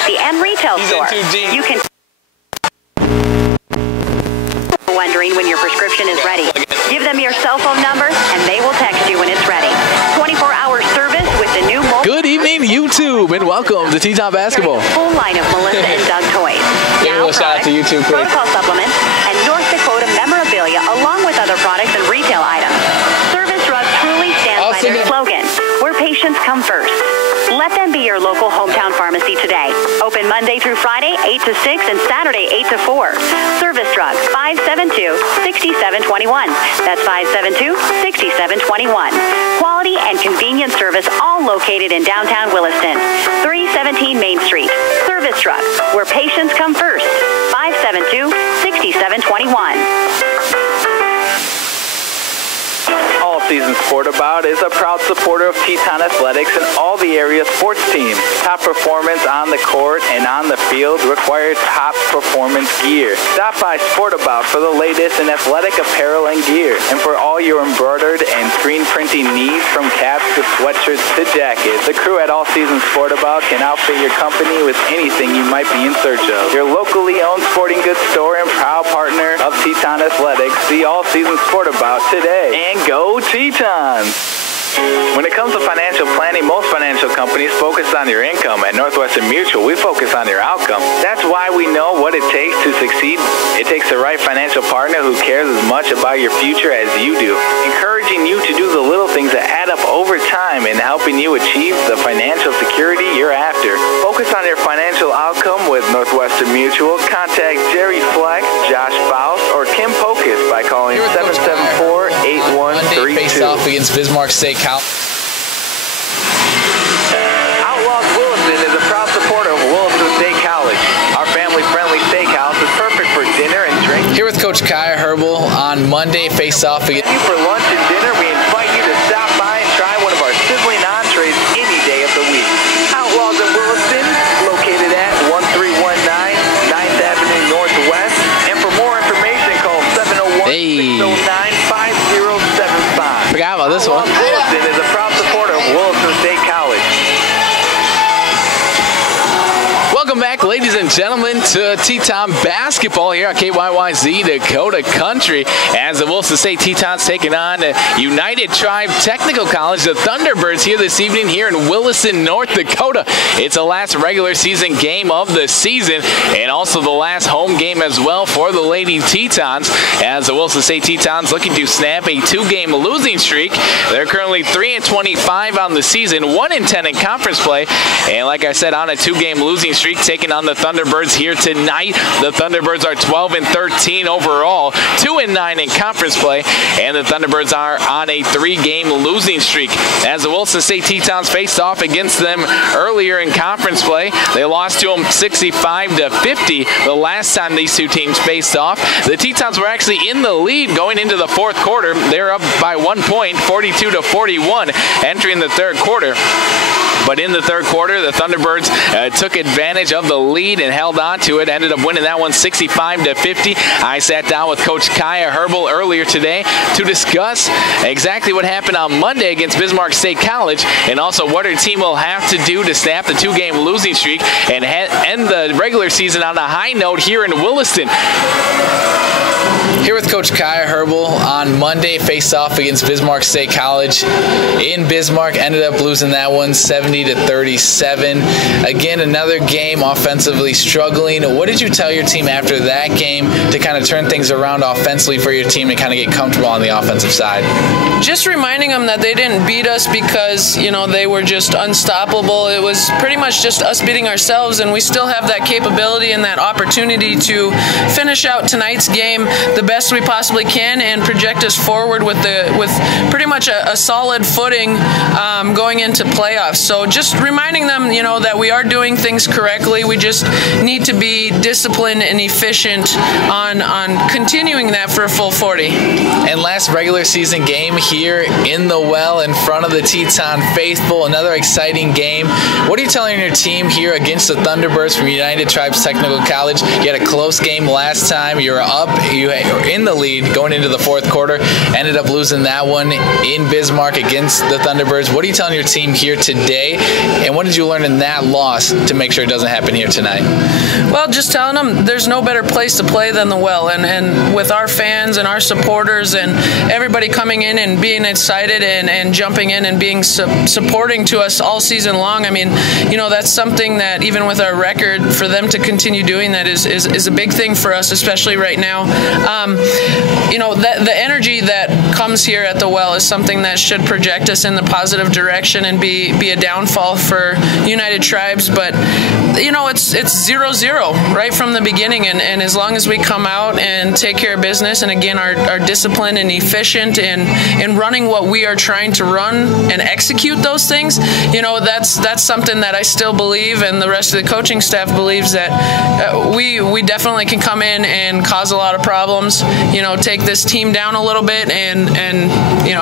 pharmacy and retail store. You can wondering when your prescription is ready. Give them your cell phone number and they will text you when it's ready. 24-hour service with the new Good evening, YouTube, and welcome to Teton Basketball. Full line of Melissa and Doug toys. Give a shout out to YouTube, quick. Protocol supplements and North Dakota memorabilia along with other products and retail items. Service Drug truly stands by their slogan, where patients come first. Let them be your local hometown pharmacy today. Open Monday through Friday, 8 to 6, and Saturday, 8 to 4. Service Drug, 572-6721. That's 572-6721. Quality and convenient service, all located in downtown Williston. 317 Main Street. Service Drug, where patients come first. 572-6721. All Season Sport About is a proud supporter of Teton Athletics and all the area sports teams. Top performance on the court and on the field requires top performance gear. Stop by Sport About for the latest in athletic apparel and gear, and for all your embroidered and screen printing needs, from caps to sweatshirts to jackets. The crew at All Season Sport About can outfit your company with anything you might be in search of. Your locally owned sporting goods store and proud partner of Teton Athletics. See All Season Sport About today. And go Tetons! When it comes to financial planning, most financial companies focus on your income. At Northwestern Mutual, we focus on your outcome. That's why we know what it takes to succeed. It takes the right financial partner who cares as much about your future as you do, encouraging you to do the little things that add up over time and helping you achieve the financial security you're after. Focus on your financial outcome with Northwestern Mutual. Contact Jerry Fleck, Josh Faust, or Kim Pocus by calling 774-8132. Face-off against Bismarck State College. Outlaws Williston is a proud supporter of Williston State College. Our family-friendly steakhouse is perfect for dinner and drink. Here with Coach Kaya Herbal on Monday, face-off against. For lunch and dinner, we invite you to stop by and try one of our sizzling entrees any day of the week. Outlaws in Williston, located at 1319 9th Avenue Northwest. And for more information, call 701-609-5075. Forgot about this one. Williston is a proud supporter of Williston State College. Welcome back, ladies and gentlemen, to Teton Basketball here on KYYZ Dakota Country, as the Williston State Tetons taking on United Tribe Technical College, the Thunderbirds, here this evening here in Williston, North Dakota. It's the last regular season game of the season and also the last home game as well for the Lady Tetons, as the Williston State Tetons looking to snap a two-game losing streak. They're currently 3-25 on the season, 1-10 in conference play, and like I said, on a two-game losing streak, taking on the Thunderbirds here tonight. The Thunderbirds are 12-13 overall, 2-9 in conference play, and the Thunderbirds are on a three-game losing streak. As the Williston State Tetons faced off against them earlier in conference play, they lost to them 65-50 the last time these two teams faced off. The Tetons were actually in the lead going into the fourth quarter. They're up by 1 point, 42-41, entering the third quarter. But in the third quarter, the Thunderbirds took advantage of the lead and held on to it. Ended up winning that one 65-50. I sat down with Coach Kaya Herbal earlier today to discuss exactly what happened on Monday against Bismarck State College, and also what her team will have to do to snap the two-game losing streak and end the regular season on a high note here in Williston. Here with Coach Kaya Herbal on Monday, face-off against Bismarck State College in Bismarck. Ended up losing that one 70-37. Again, another game offensively struggling. What did you tell your team after that game to kind of turn things around offensively for your team to kind of get comfortable on the offensive side? Just reminding them that they didn't beat us because, you know, they were just unstoppable. It was pretty much just us beating ourselves, and we still have that capability and that opportunity to finish out tonight's game the best we possibly can and project us forward with pretty much a solid footing going into playoffs. So just reminding them, you know, that we are doing things correctly. We just need to be disciplined and efficient on continuing that for a full 40. And last regular season game here in the Well in front of the Teton faithful, another exciting game. What are you telling your team here against the Thunderbirds from United Tribes Technical College? You had a close game last time. You were up, you were in the lead going into the fourth quarter. Ended up losing that one in Bismarck against the Thunderbirds. What are you telling your team here today today, and what did you learn in that loss to make sure it doesn't happen here tonight? Well, just telling them there's no better place to play than the Well, and with our fans and our supporters and everybody coming in and being excited and jumping in and being supporting to us all season long. I mean, that's something that even with our record, for them to continue doing that is a big thing for us, especially right now. The energy that comes here at the Well is something that should project us in the positive direction and be a downfall for United Tribes. But it's 0-0 right from the beginning, and as long as we come out and take care of business, and again are disciplined and efficient in running what we are trying to run and execute those things, that's something that I still believe, and the rest of the coaching staff believes, that we definitely can come in and cause a lot of problems, take this team down a little bit, and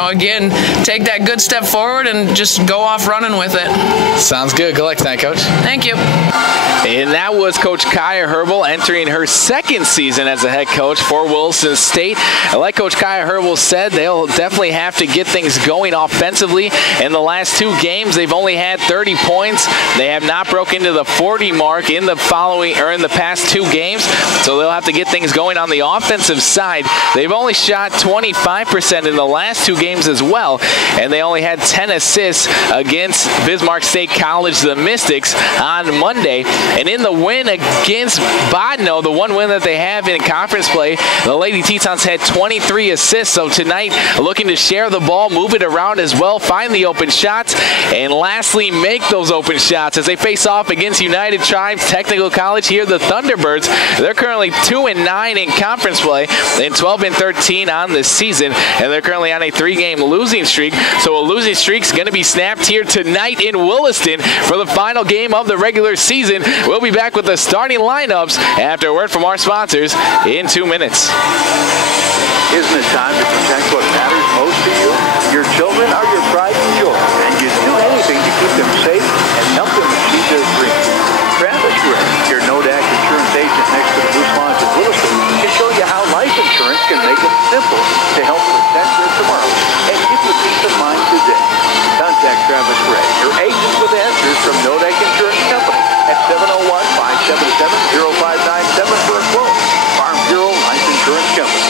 again, take that good step forward and just go off running with it. Sounds good. Good luck tonight, Coach. Thank you. And that was Coach Kaya Herbal entering her second season as a head coach for Williston State. And like Coach Kaya Herbal said, they'll definitely have to get things going offensively. In the last 2 games, they've only had 30 points. They have not broken into the 40 mark in the past 2 games. So they'll have to get things going on the offensive side. They've only shot 25% in the last 2 games as well, and they only had 10 assists against Bismarck State College, the Mystics, on Monday. And in the win against Bodno, the one win that they have in conference play, the Lady Tetons had 23 assists. So tonight, looking to share the ball, move it around as well, find the open shots, and lastly, make those open shots as they face off against United Tribes Technical College here, the Thunderbirds. They're currently 2-9 in conference play and 12-13 on the season, and they're currently on a 3-game losing streak. So a losing streak's going to be snapped here tonight in Williston for the final game of the regular season. We'll be back with the starting lineups after a word from our sponsors in 2 minutes. Isn't it time to protect what matters most to you? Your children are your pride and joy, and you'd do anything to keep them safe and help them achieve their dreams. Travis Gray, your NODAC insurance agent next to the Moose Lodge in Williston, can show you how life insurance can make it simple to help protect your tomorrow and give you peace of mind today. Contact Travis Gray, your agent with answers from NODAC Insurance Company at 701-577-0597 for a quote. Farm Bureau Life Insurance Company.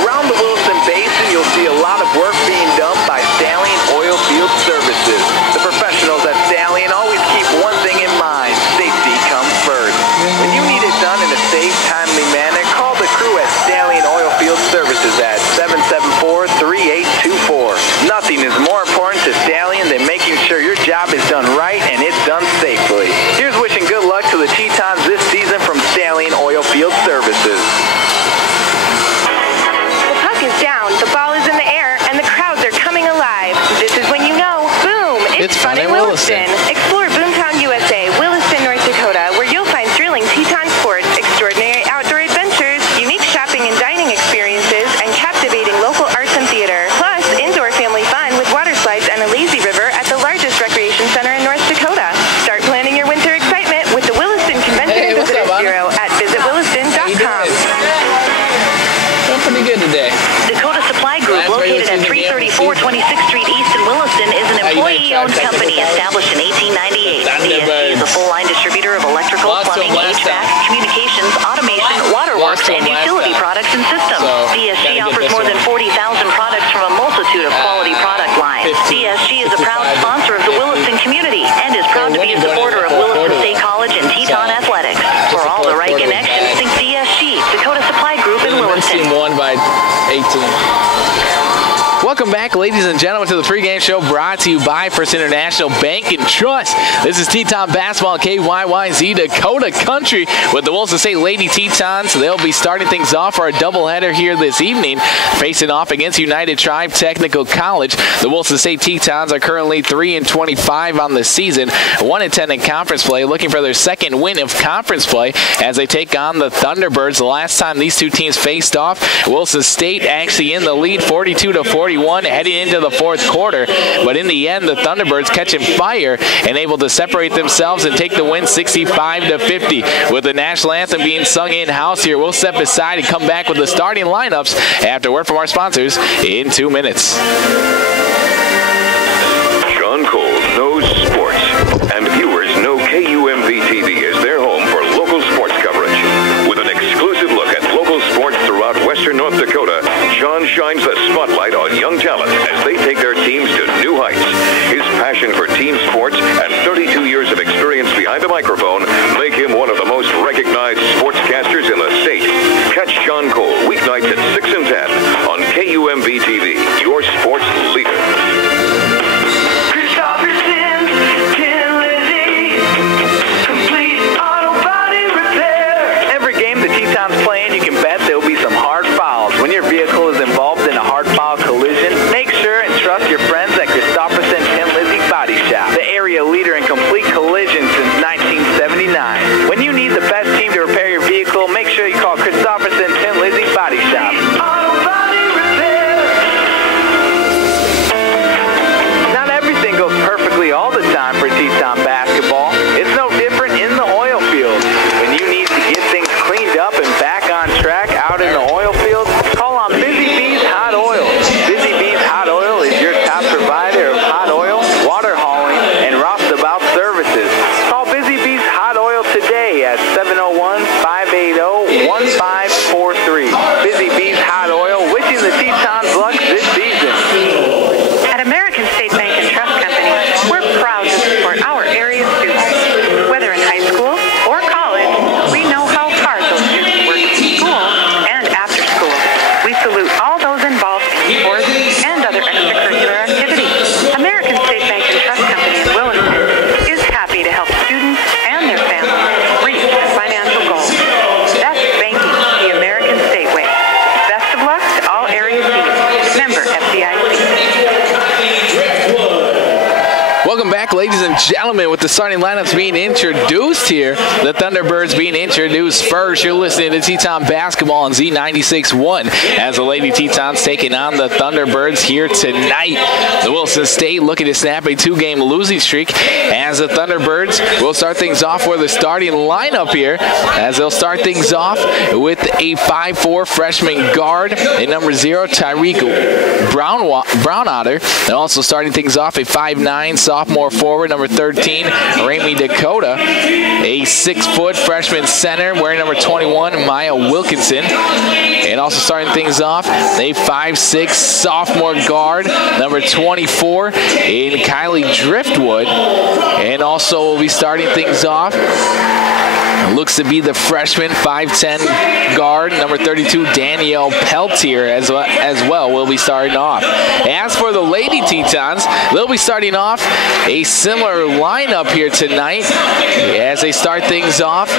Around the Williston Basin, you'll see a lot of work being done by Stallion Oil Field Services. The professionals at Stallion always keep one thing in mind: safety comes first. When you need it done in a safe, timely manner, call the crew at Stallion Oil Field Services at 774-3824. Nothing is more important to Stallion than making sure your job is done right and it's done safely. Here's wishing good luck to the Tetons this season from Stallion Oil Field Services. The puck is down, the ball is in the air, and the crowds are coming alive. This is when you know, boom, it's fun in Williston. Explore Boomtown, USA, Williston, North Dakota, where you'll find thrilling Teton sports, extraordinary outdoor adventures, unique shopping and dining experiences, and captivating local arts and theater. Plus, indoor family fun with water slides and a lazy river at the largest recreation center in North Dakota. Start planning your winter excitement with the Williston Convention and Visitors Bureau at visitwilliston.com. Doing pretty good today. Dakota Supply Group, located at 334 26th Street East in Williston, is an employee-owned company established in 1898. DSG is a full-line distributor of electrical, plumbing, HVAC, communications, automation, waterworks, and utility products and systems. DSG offers more than 40,000 products from a multitude of quality product lines. DSG is a proud sponsor of the Williston community and is proud to be a supporter of Williston State College and Teton athletics. For all the right connections, think DSG, Dakota Supply Group in Williston. Team won by 18. Welcome back, ladies and gentlemen, to the pregame show brought to you by First International Bank and Trust. This is Teton Basketball and KYYZ Dakota Country with the Williston State Lady Tetons. They'll be starting things off for a doubleheader here this evening, facing off against United Tribe Technical College. The Williston State Tetons are currently 3-25 on the season, 1-10 in conference play, looking for their second win of conference play as they take on the Thunderbirds. The last time these two teams faced off, Williston State actually in the lead 42-41 heading into the fourth quarter, but in the end the Thunderbirds catching fire and able to separate themselves and take the win 65-50. With the national anthem being sung in-house here, we'll step aside and come back with the starting lineups after word from our sponsors in 2 minutes. knows sports, and viewers know KUMV-TV is their home for local sports coverage. With an exclusive look at local sports throughout western North Dakota, John shines the spotlight on young talent as they take their teams to new heights. His passion for team sports and 32 years of experience behind the microphone make him one of the most recognized sportscasters in the state. Catch John Cole weeknights at 6 and 10 on KUMV-TV, your sports leader. Every game the Teton's playing, you can bet there'll be some hard fouls. When your vehicle is involved in a hard foul collision, make sure and trust your friends at Christopherson Tin Lizzy Body Shop, the area leader in complete collision since 1979. When you need the best team to repair your vehicle, make sure you call Christopherson Tin Lizzy Body Shop. Not everything goes perfectly all the time for Teton basketball. It's no different in the oil field. When you need to get things cleaned up and back on track out in the oil field, call on Busy Bees Hot Oil. Busy Bees Hot Oil is your top provider of hot oil, water hauling, and roustabout services. Call Busy Bees Hot Oil today at 701-580-1543. Busy Bees Hot Oil, wishing the Tetons luck this season. At American State Bank and Trust Company, we're proud to support our area students. Whether in high school or college, we know how hard those students work in school and after school. We salute all those involved in sports and other extracurricular activities. American State Bank and Trust Company in Williston is happy to help students and their families reach their financial goals. That's banking the American State way. Best of luck to all area teams. Member FDIC. Welcome back, ladies and gentlemen, with the starting lineups being introduced here. The Thunderbirds being introduced first. You're listening to Teton Basketball on Z96.1 as the Lady Tetons taking on the Thunderbirds here tonight. The Williston State looking to snap a 2-game losing streak as the Thunderbirds will start things off with a starting lineup here as they'll start things off with a 5'4" freshman guard at number 0, Tyreek Brownotter. And also starting things off a 5'9" sophomore forward, number 13, Ramey Dakota. A 6-foot freshman center wearing number 21, Maya Wilkinson. And also starting things off, a 5'6" sophomore guard, number 24, in Kylie Driftwood. And also will be starting things off, looks to be the freshman 5'10" guard, number 32, Danielle Peltier as well will be starting off. As for the Lady Tetons, they'll be starting off a similar lineup here tonight as they start things off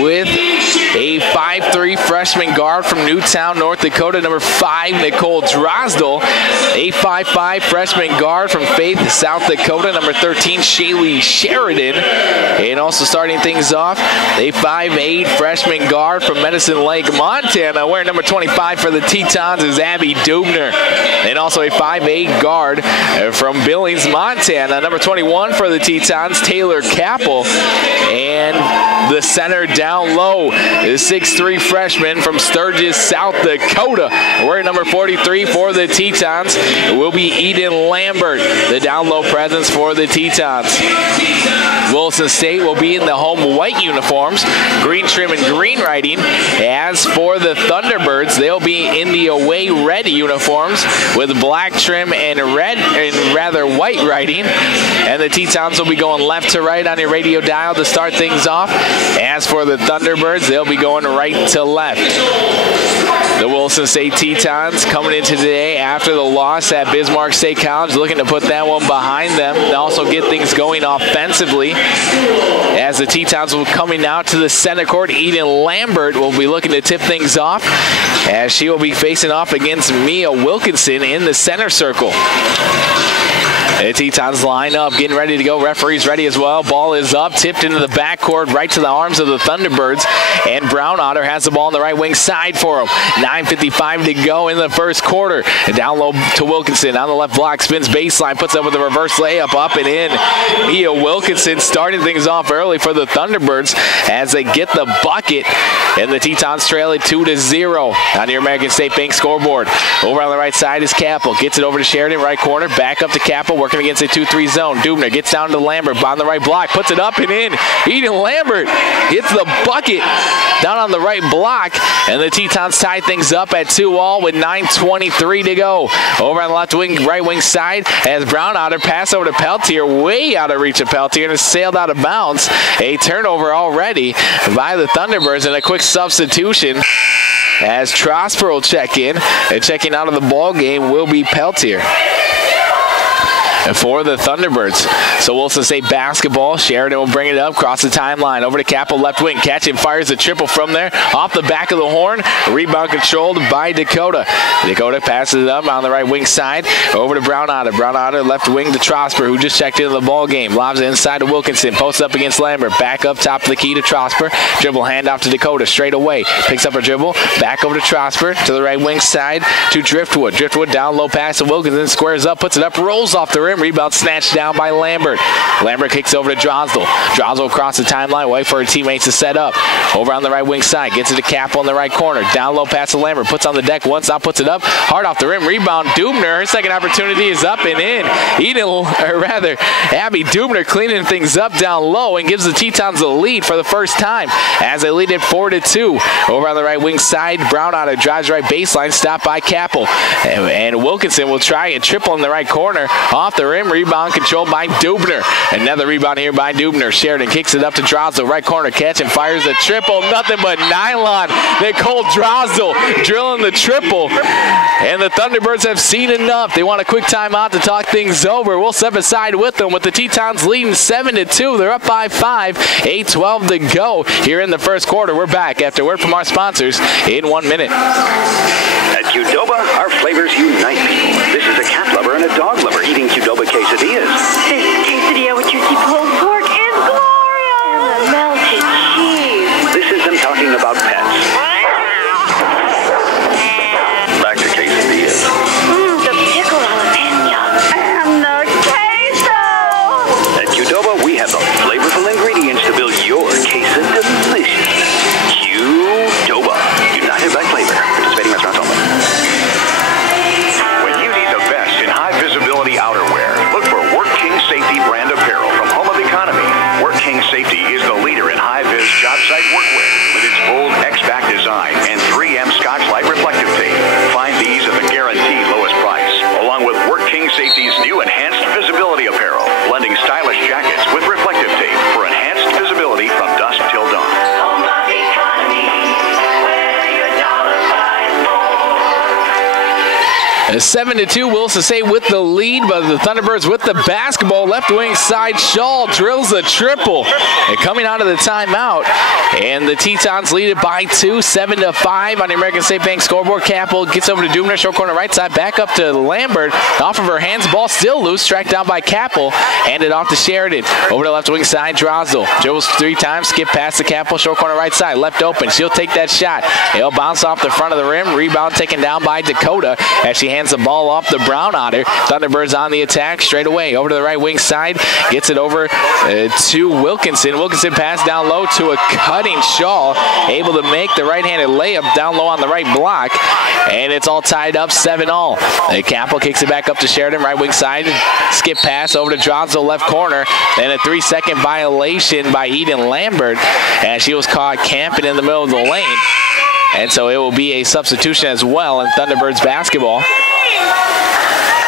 with a 5'3" freshman guard from Newtown, North Dakota, number 5, Nicole Drosdal. A 5'5" freshman guard from Faith, South Dakota, number 13, Shaylee Sheridan. And also starting things off, a 5'8" freshman guard from Medicine Lake, Montana, wearing number 25 for the Tetons is Abby Dubner. And also a 5'8" guard from Billings, Montana, number 21 for the Tetons, Taylor Capel. And the center down low is 6'3" freshman from Sturgis, South Dakota, wearing number 43 for the Tetons will be Eden Lambert, the down low presence for the Tetons. Williston State will be in the home white uniforms, green trim and green writing. As for the Thunderbirds, they'll be in the away red uniforms with black trim and white writing. And the Tetons will be going left to right on your radio dial to start things off. As for the Thunderbirds, they'll be going right to left. The Williston State Tetons coming into today after the loss at Bismarck State College, looking to put that one behind them and also get things going offensively. As the Tetons will coming out to the center court, Eden Lambert will be looking to tip things off as she will be facing off against Mia Wilkinson in the center circle. The Tetons line up, getting ready to go. Referee's ready as well. Ball is up, tipped into the backcourt, right to the arms of the Thunderbirds. And Brown Otter has the ball on the right wing side for him. 9:55 to go in the first quarter. And down low to Wilkinson on the left block. Spins baseline. Puts up with a reverse layup up and in. Mia Wilkinson starting things off early for the Thunderbirds as they get the bucket. And the Tetons trail it 2-0 on your American State Bank scoreboard. Over on the right side is Capel. Gets it over to Sheridan, right corner. Back up to Capel, working against a 2-3 zone. Dubner gets down to Lambert on the right block. Puts it up and in. Eden Lambert hits the bucket down on the right block. And the Tetons tie things up at 2-all with 9:23 to go. Over on the left wing, right wing side as Brown Otter pass over to Peltier. Way out of reach of Peltier and has sailed out of bounds. A turnover already by the Thunderbirds and a quick substitution as Trosper will check in. And checking out of the ball game will be Peltier for the Thunderbirds. So Wilson State basketball. Sheridan will bring it up, cross the timeline, over to Capel, left wing. Catch and fires a triple from there, off the back of the horn. Rebound controlled by Dakota. Dakota passes it up on the right wing side, over to Brown Otter. Brown Otter left wing to Trosper, who just checked into the ball game. Lobs it inside to Wilkinson, posts up against Lambert. Back up top of the key to Trosper. Dribble handoff to Dakota, straight away. Picks up her dribble, back over to Trosper, to the right wing side to Driftwood. Driftwood down low pass to Wilkinson, squares up, puts it up, rolls off the rim. Rebound snatched down by Lambert. Lambert kicks over to Drosdell. Drosdell across the timeline, wait for her teammates to set up. Over on the right wing side, gets it to Capel on the right corner. Down low pass to Lambert, puts on the deck once, now puts it up. Hard off the rim, rebound Dubner. Her second opportunity is up and in. Abby Dubner cleaning things up down low and gives the Tetons the lead for the first time as they lead it 4-2. Over on the right wing side, Brown Otter drives right baseline, stopped by Capel. And Wilkinson will try a triple in the right corner. Off the rim, rebound controlled by Dubner. Another rebound here by Dubner. Sheridan kicks it up to Drosdell, right corner, catch and fires a triple. Nothing but nylon. Nicole Drosdell drilling the triple. And the Thunderbirds have seen enough. They want a quick timeout to talk things over. We'll step aside with them with the Tetons leading 7-2. They're up by 5. 8:12 to go here in the first quarter. We're back after word from our sponsors in 1 minute. At Qdoba, our flavors unite people. This is a cat lover and a dog lover eating Qdoba quesadillas. This quesadilla with juicy pulled pork is glorious. And the melted cheese. This is them talking about pets. Back to quesadillas. The pickle jalapeno. And the queso. At Qdoba, we have the flavorful ingredients to build your quesadilla delicious. Qdoba, united by flavor. Participating restaurants only. When you need the best in high visibility outerwear, look for Work King Safety brand apparel from Home of Economy. Work King Safety is the leader in high-vis job site workwear with its bold X-back design and 3M Scotch-Lite reflective tape. Find these at the guaranteed lowest price, along with Work King Safety's new enhanced visibility apparel, blending stylish jackets with reflective tape for enhanced visibility from dusk till dawn. Home of Economy, where your dollar buys more. 7-2, Wilson State with the lead, but the Thunderbirds with the basketball. Left wing side, Shaw drills a triple. And coming out of the timeout, and the Tetons lead it by 2, 7-5 on the American State Bank scoreboard. Capel gets over to Dubner, short corner right side, back up to Lambert. Off of her hands, ball still loose, tracked down by Capel. Handed off to Sheridan. Over to left wing side, Drosdell. Dribbles 3 times, skip past the Capel, short corner right side, left open. She'll take that shot. It'll bounce off the front of the rim. Rebound taken down by Dakota as she hands the ball off the Brown Otter. Thunderbirds on the attack straight away. Over to the right wing side. Gets it over to Wilkinson. Wilkinson pass down low to a cutting Shaw. Able to make the right-handed layup down low on the right block. And it's all tied up 7-all. Capel kicks it back up to Sheridan. Right wing side. Skip pass over to Drosdell left corner. And a 3-second violation by Eden Lambert as she was caught camping in the middle of the lane. And so it will be a substitution as well in Thunderbirds basketball.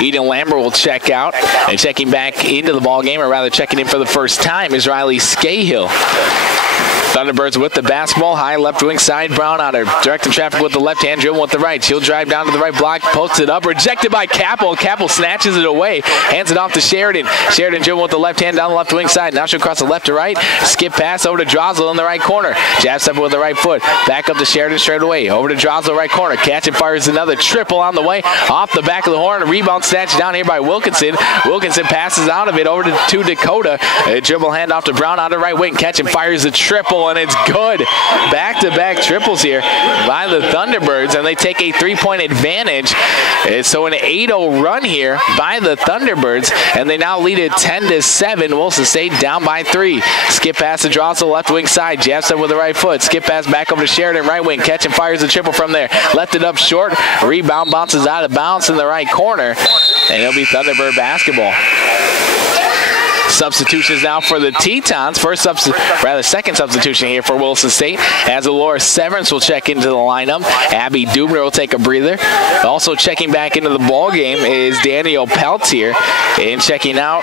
Eden Lambert will check out, and checking back into the ball game, or rather checking in for the first time, is Riley Scahill. Thunderbirds with the basketball, high left wing side, Brown Otter directing traffic with the left hand, dribble with the right. She'll drive down to the right block, posts it up, rejected by Capel. Capel snatches it away, hands it off to Sheridan. Sheridan dribble with the left hand down the left wing side. Now she'll cross the left to right, skip pass over to Drosdell in the right corner. Jab step with the right foot, back up to Sheridan straight away. Over to Drosdell right corner, catch and fires another triple on the way. Off off the back of the horn. A rebound snatched down here by Wilkinson. Wilkinson passes out of it over to Dakota. A dribble handoff to Brown on the right wing. Catch and fires a triple, and it's good. Back-to-back triples here by the Thunderbirds, and they take a 3-point advantage. So an 8-0 run here by the Thunderbirds, and they now lead it 10-7. Wilson State down by 3. Skip pass to Drossel, left wing side. Jabs up with the right foot. Skip pass back over to Sheridan, right wing. Catch and fires a triple from there. Left it up short. Rebound bounces out of bounds in the right corner, and it'll be Thunderbird basketball. Substitutions now for the Tetons. Second substitution here for Wilson State, as Alora Severance will check into the lineup. Abby Dubner will take a breather. Also checking back into the ball game is Daniel Peltier, and checking out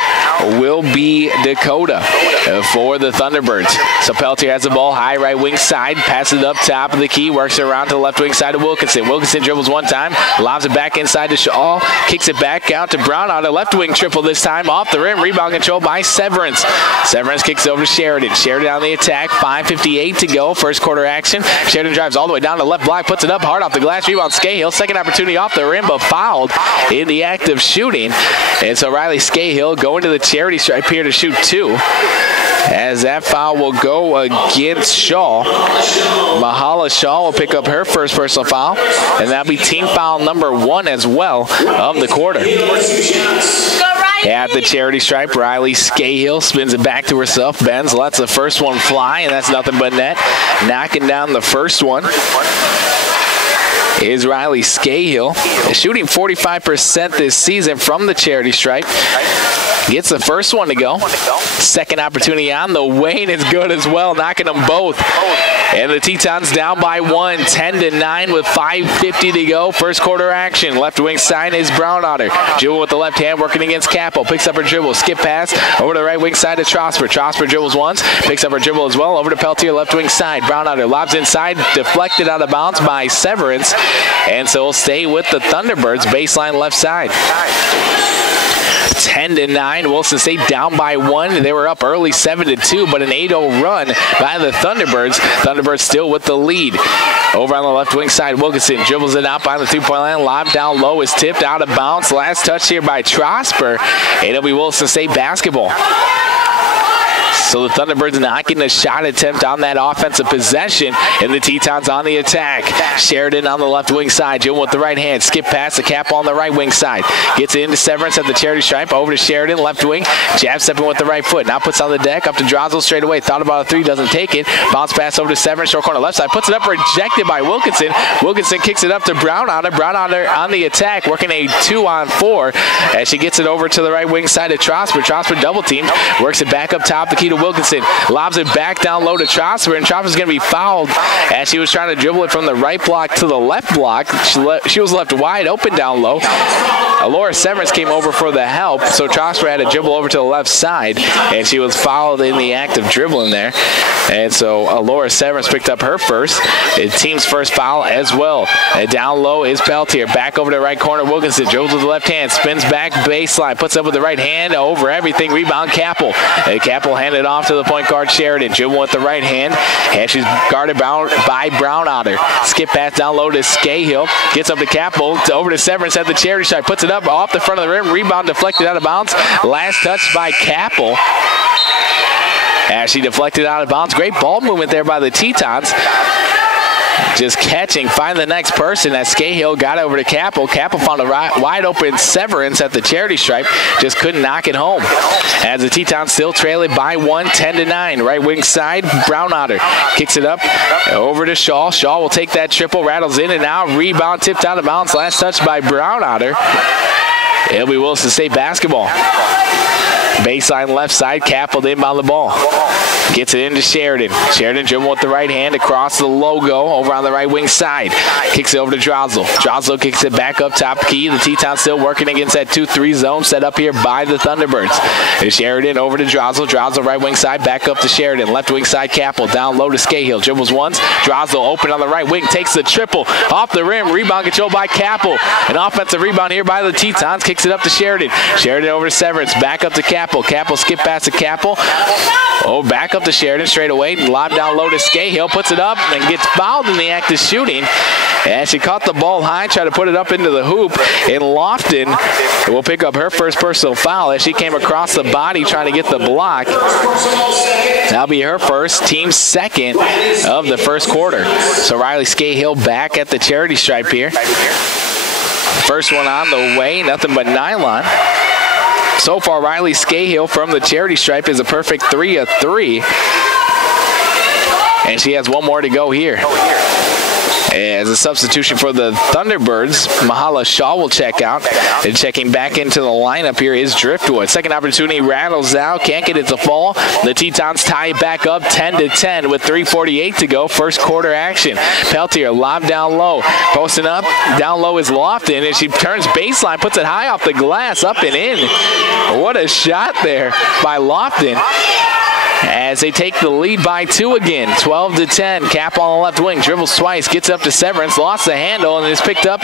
will be Dakota for the Thunderbirds. So Peltier has the ball high right wing side, passes it up top of the key, works it around to the left wing side of Wilkinson. Wilkinson dribbles one time, lobs it back inside to Shaw, kicks it back out to Brown on a left wing triple this time, off the rim, rebound control by Severance. Severance kicks over to Sheridan. Sheridan on the attack, 5:58 to go, first quarter action. Sheridan drives all the way down to left block, puts it up hard off the glass, rebound Scahill. Second opportunity off the rim, but fouled in the act of shooting. And so Riley Scahill going to the charity stripe here to shoot 2. As that foul will go against Shaw. Mahala Shaw will pick up her first personal foul, and that'll be team foul number 1 as well of the quarter. At the charity stripe, Riley Scahill spins it back to herself, bends, lets the first one fly, and that's nothing but net. Knocking down the first one is Riley Scahill, shooting 45% this season from the charity stripe. Gets the first one to go. Second opportunity on the way, and it's good as well, knocking them both. And the Tetons down by 1, 10-9 with 5:50 to go. First quarter action. Left wing side is Brownotter. Jewel with the left hand working against Capel. Picks up her dribble. Skip pass over to the right wing side to Trosper. Trosper dribbles once. Picks up her dribble as well. Over to Peltier, left wing side. Brownotter lobs inside. Deflected out of bounds by Severance. And so we'll stay with the Thunderbirds. Baseline left side. 10-9. Wilson State down by 1. They were up early 7-2, but an 8-0 run by the Thunderbirds. Thunderbirds still with the lead. Over on the left wing side, Wilkinson dribbles it out by the 2-point line. Lob down low is tipped out of bounds. Last touch here by Trosper. It'll be Wilson State basketball. So the Thunderbirds knocking a shot attempt on that offensive possession, and the Tetons on the attack. Sheridan on the left wing side. Jim with the right hand. Skip past the cap on the right wing side. Gets it into Severance at the charity stripe. Over to Sheridan, left wing. Jab stepping with the right foot. Now puts on the deck. Up to Drossel straight away. Thought about a 3, doesn't take it. Bounce pass over to Severance, short corner left side. Puts it up, rejected by Wilkinson. Wilkinson kicks it up to Brownotter. Brownotter on the attack, working a 2-on-4 as she gets it over to the right wing side of Trosper. Trosper double teamed. Works it back up top the key to Wilkinson. Lobs it back down low to Trosper, and Trosper's going to be fouled as she was trying to dribble it from the right block to the left block. She was left wide open down low. Alora Severance came over for the help, so Trosper had to dribble over to the left side, and she was fouled in the act of dribbling there. And so Alora Severance picked up her first. Team's first foul as well. And down low is Peltier. Back over to the right corner. Wilkinson dribbles with the left hand, spins back baseline, puts up with the right hand over everything. Rebound Capel. And Capel handed off to the point guard Sheridan. Dribble with the right hand, and she's guarded by Brownotter. Skip pass down low to Scahill. Gets up to Capel. Over to Severance at the charity stripe. Puts it up off the front of the rim. Rebound deflected out of bounds. Last touch by Capel as she deflected out of bounds. Great ball movement there by the Tetons. Just catching, find the next person as Scahill got over to Capel. Capel found a wide open Severance at the charity stripe. Just couldn't knock it home. As the Tetons still trail it by 1, 10-9. Right wing side, Brownotter kicks it up over to Shaw. Shaw will take that triple, rattles in and out. Rebound tipped out of bounds. Last touch by Brownotter. It'll be Wilson State basketball. Baseline left side, Capel inbound the ball. Gets it into Sheridan. Sheridan dribble with the right hand across the logo over on the right wing side. Kicks it over to Drossel. Drossel kicks it back up top key. The Tetons still working against that 2-3 zone set up here by the Thunderbirds. And Sheridan over to Drossel. Drossel right wing side, back up to Sheridan. Left wing side, Capel. Down low to Scahill. Dribbles once. Drossel open on the right wing. Takes the triple. Off the rim. Rebound control by Capel. An offensive rebound here by the Tetons. Kicks it up to Sheridan. Sheridan over to Severance. Back up to Capel. Capel skip past to Capel. Oh, back up to Sheridan straight away. Lob down low to Scahill. Puts it up and gets fouled in the act of shooting. And she caught the ball high, tried to put it up into the hoop. And Lofton will pick up her first personal foul as she came across the body trying to get the block. That'll be her first, team second of the first quarter. So Riley Scahill back at the charity stripe here. First one on the way, nothing but nylon. So far, Riley Scahill from the charity stripe is a perfect 3 of 3. And she has one more to go here. As a substitution for the Thunderbirds, Mahala Shaw will check out. And checking back into the lineup here is Driftwood. Second opportunity rattles out, can't get it to fall. The Tetons tie it back up 10-10 with 3:48 to go. First quarter action. Peltier lob down low. Posting up, down low is Lofton, and she turns baseline, puts it high off the glass, up and in. What a shot there by Lofton. As they take the lead by 2 again, 12-10. Cap on the left wing, dribbles twice, gets up to Severance, lost the handle, and is picked up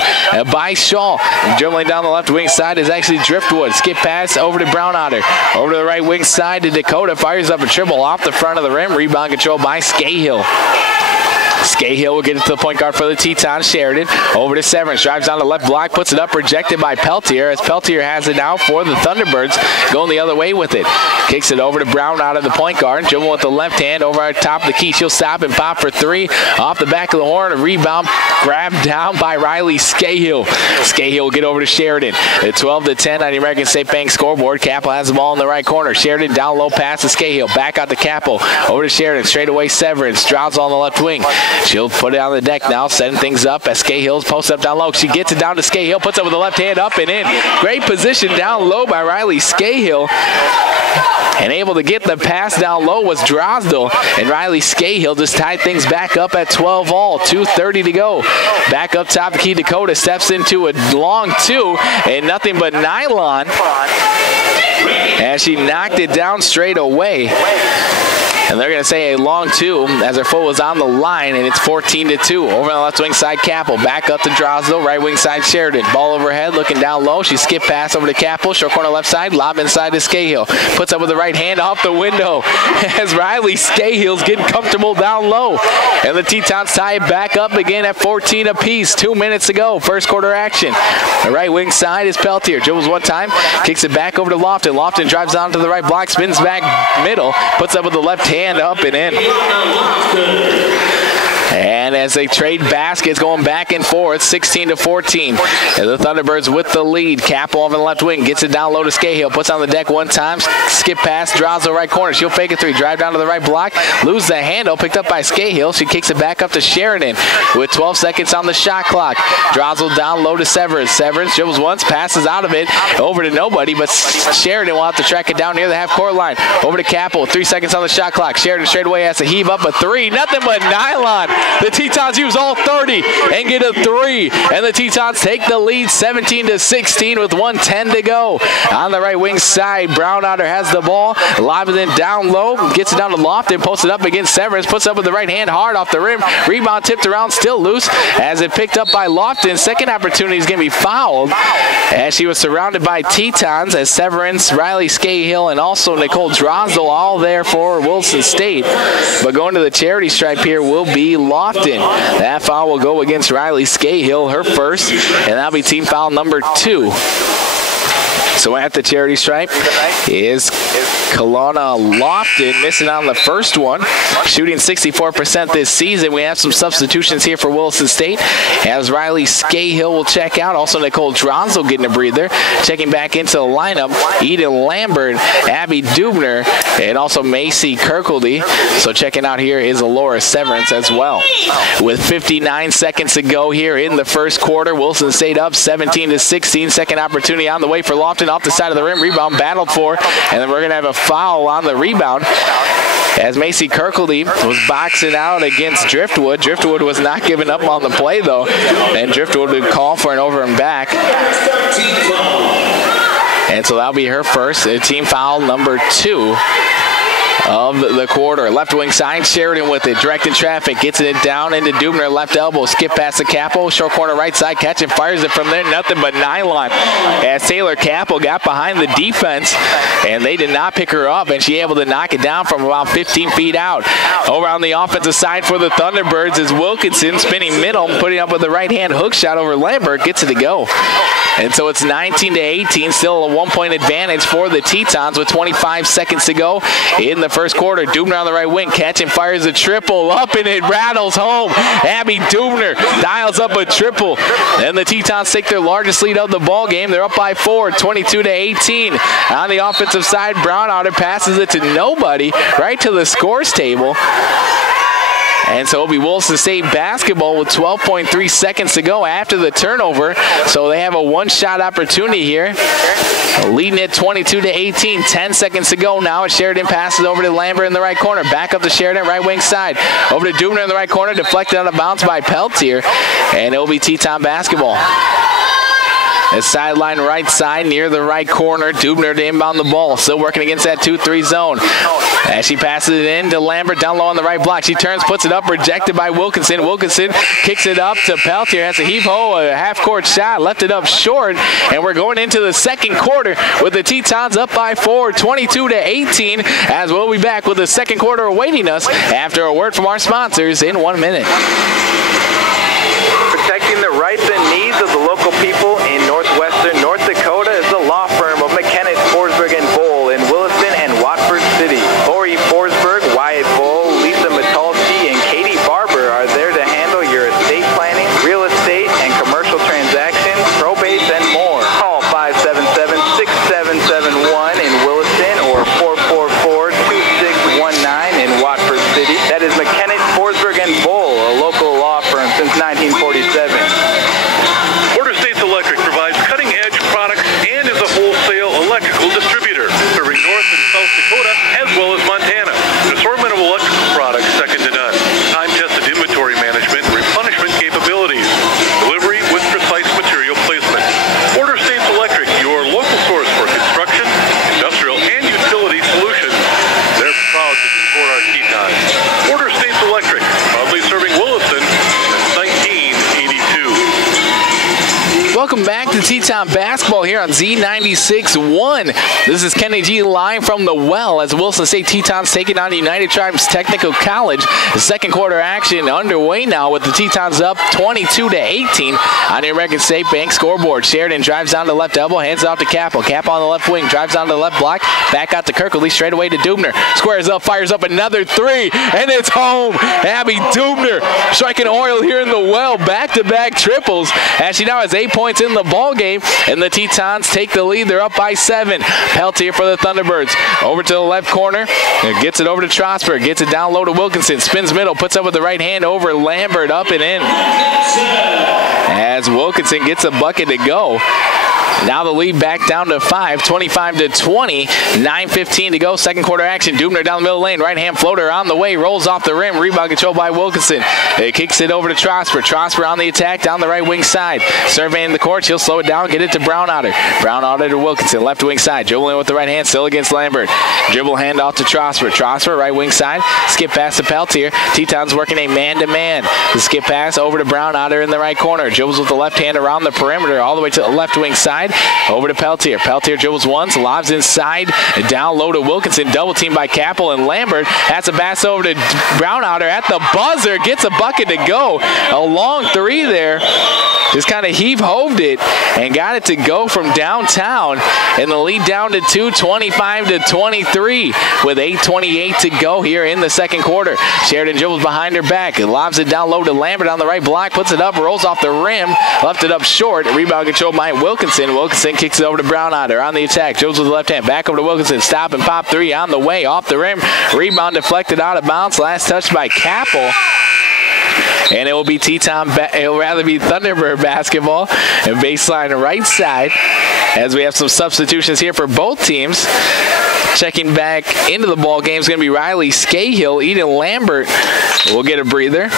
by Shaw. Dribbling down the left wing side is actually Driftwood. Skip pass over to Brownotter. Over to the right wing side to Dakota. Fires up a triple off the front of the rim. Rebound control by Scahill. Scahill will get it to the point guard for the Tetons. Sheridan over to Severance. Drives on the left block, puts it up, rejected by Peltier, as Peltier has it now for the Thunderbirds, going the other way with it. Kicks it over to Brown out of the point guard. Dribble with the left hand over at top of the key. She'll stop and pop for 3. Off the back of the horn, a rebound grabbed down by Riley Scahill. Scahill will get over to Sheridan. At 12-10 on the American State Bank scoreboard. Capel has the ball in the right corner. Sheridan down low pass to Scahill. Back out to Capel. Over to Sheridan. Straight away Severance. Drowns on the left wing. She'll put it on the deck now, setting things up as Scahill's post up down low. She gets it down to Scahill, puts it with the left hand up and in. Great position down low by Riley Scahill. And able to get the pass down low was Drosdell. And Riley Scahill just tied things back up at 12 all. 2:30 to go. Back up top the key, Dakota steps into a long 2 and nothing but nylon. As she knocked it down straight away. And they're going to say a long 2 as her foot was on the line, and it's 14-2. Over on the left wing side, Capel. Back up to Drosdell. Right wing side, Sheridan. Ball overhead, looking down low. She skip pass over to Capel. Short corner left side. Lob inside to Scahill. Puts up with the right hand off the window as Riley Scahill's getting comfortable down low. And the Tetons tie it back up again at 14 apiece. 2 minutes to go. First quarter action. The right wing side is Peltier. Dribbles one time. Kicks it back over to Lofton. Lofton drives on to the right block. Spins back middle. Puts up with the left hand. Up and in. And as they trade baskets going back and forth, 16-14. And the Thunderbirds with the lead. Capel over the left wing. Gets it down low to Scahill. Puts on the deck one time. Skip pass. Draws the right corner. She'll fake a 3. Drive down to the right block. Lose the handle. Picked up by Scahill. She kicks it back up to Sheridan with 12 seconds on the shot clock. Drosdell down low to Severance. Severance dribbles once. Passes out of it. Over to nobody. But Sheridan will have to track it down near the half-court line. Over to Capel. 3 seconds on the shot clock. Sheridan straight away has to heave up a 3. Nothing but nylon. The Tetons use all 30 and get a 3. And the Tetons take the lead 17-16 with 1:10 to go. On the right wing side, Brownotter has the ball. Lobs it down low. Gets it down to Lofton. Posts it up against Severance. Puts up with the right hand hard off the rim. Rebound tipped around, still loose as it picked up by Lofton. Second opportunity is going to be fouled as she was surrounded by Tetons as Severance, Riley Scahill, and also Nicole Drosdell all there for Williston State. But going to the charity stripe here will be Lofton. That foul will go against Riley Scahill, her first, and that'll be team foul number 2. So at the charity stripe is Kelowna Lofton, missing on the first one, shooting 64% this season. We have some substitutions here for Williston State as Riley Scahill will check out. Also Nicole Drosdell getting a breather. Checking back into the lineup, Eden Lambert, Abby Dubner, and also Macy Kirkledy. So checking out here is Alora Severance as well. With 59 seconds to go here in the first quarter, Williston State up 17-16. Second opportunity on the way for Lofton. Off the side of the rim, rebound battled for, and then we're going to have a foul on the rebound as Macy Kirkledy was boxing out against Driftwood. Driftwood was not giving up on the play, though, and Driftwood would call for an over and back. And so that'll be her first, team foul number 2 of the quarter. Left wing side, Sheridan with it, directing traffic, gets it down into Dubner, left elbow, skip past the Capel, short corner right side, catch and fires it from there, nothing but nylon. As Taylor Capel got behind the defense, and they did not pick her up, and she able to knock it down from about 15 feet out. Over on the offensive side for the Thunderbirds is Wilkinson, spinning middle, putting up with the right-hand hook shot over Lambert, gets it to go. And so it's 19-18, still a 1-point advantage for the Tetons with 25 seconds to go in the first quarter. Dubner on the right wing, catch and fires a triple up, and it rattles home. Abby Dubner dials up a triple, and the Tetons take their largest lead of the ball game. They're up by 4, 22-18. On the offensive side, Brownotter passes it to nobody, right to the scores table. And so it'll be Williston State basketball with 12.3 seconds to go after the turnover. So they have a one-shot opportunity here. Leading it 22-18, 10 seconds to go now. Sheridan passes over to Lambert in the right corner. Back up to Sheridan, right wing side. Over to Dubner in the right corner, deflected out of bounds by Peltier. And it'll be Teton basketball. A sideline right side near the right corner. Dubner to inbound the ball. Still working against that 2-3 zone. As she passes it in to Lambert down low on the right block. She turns, puts it up, rejected by Wilkinson. Wilkinson kicks it up to Peltier. Has a heave-ho, a half-court shot. Left it up short. And we're going into the second quarter with the Tetons up by 4, 22-18. As we'll be back with the second quarter awaiting us after a word from our sponsors in 1 minute. Protecting the rights and needs of the local people in northwestern North Dakota is the law firm of McKenna, Forsberg & Bowl in Williston and Watford City. Lori Forsberg, Wyatt Bowl, Lisa Mitalski, and Katie Barber are there to handle your estate planning, real estate, and commercial transactions, probates, and more. Call 577-6771 in Williston or 444-2619 in Watford City. That is McKenna, Forsberg & Bowl, a local law firm since 1947. Border States Electric provides cutting-edge products and is a wholesale electrical distributor, serving North and South Dakota as well as Montana. An assortment of electrical products second to none. Time-tested inventory management and replenishment capabilities. Delivery with precise material placement. Border States Electric, your local source for construction, industrial, and utility solutions. They're proud to support our Tetons. Border States Electric, proudly serving Williston since 1982. Welcome back to Teton basketball here on Z96.1. This is Kenny G live from the well as Williston State Tetons taking on United Tribes Technical College. The second quarter action underway now with the Tetons up 22-18 on the American State Bank scoreboard. Sheridan drives down to left elbow, hands it off to Capel. Capel on the left wing, drives down to the left block, back out to Kirkley, straight away to Dubner. Squares up, fires up another three, and it's home. Abby Dubner striking oil here in the well. Back-to-back triples as she now has 8 points in the ball game, and the Tetons take the lead. They're up by 7. Peltier for the Thunderbirds. Over to the left corner. Gets it over to Trosper. Gets it down low to Wilkinson. Spins middle. Puts up with the right hand over Lambert. Up and in. As Wilkinson gets a bucket to go. Now the lead back down to 5, 25-20, 9:15 to go. Second quarter action. Dubner down the middle lane. Right hand floater on the way. Rolls off the rim. Rebound controlled by Wilkinson. It kicks it over to Trosper. Trosper on the attack down the right wing side. Surveying the court. She'll slow it down. Get it to Brownotter. Brownotter to Wilkinson. Left wing side. Dribbling with the right hand. Still against Lambert. Dribble handoff to Trosper. Trosper right wing side. Skip pass to Peltier. Tetons working a man-to-man. The skip pass over to Brownotter in the right corner. Dribbles with the left hand around the perimeter all the way to the left wing side. Over to Peltier. Peltier dribbles once, lobs inside, down low to Wilkinson. Double team by Capel, and Lambert has a pass over to Brownotter at the buzzer. Gets a bucket to go. A long three there. Just kind of heave-hoved it and got it to go from downtown. And the lead down to 2, 25-23 with 8:28 to go here in the second quarter. Sheridan dribbles behind her back and lobs it down low to Lambert on the right block. Puts it up, rolls off the rim, left it up short. Rebound controlled by Wilkinson. Wilkinson kicks it over to Brownotter on the attack. Dribbles with the left hand. Back over to Wilkinson. Stop and pop three on the way. Off the rim. Rebound deflected out of bounds. Last touch by Capel. And it will be Teton. It will rather be Thunderbird basketball. And baseline right side as we have some substitutions here for both teams. Checking back into the ball game is going to be Riley Scahill. Eden Lambert will get a breather.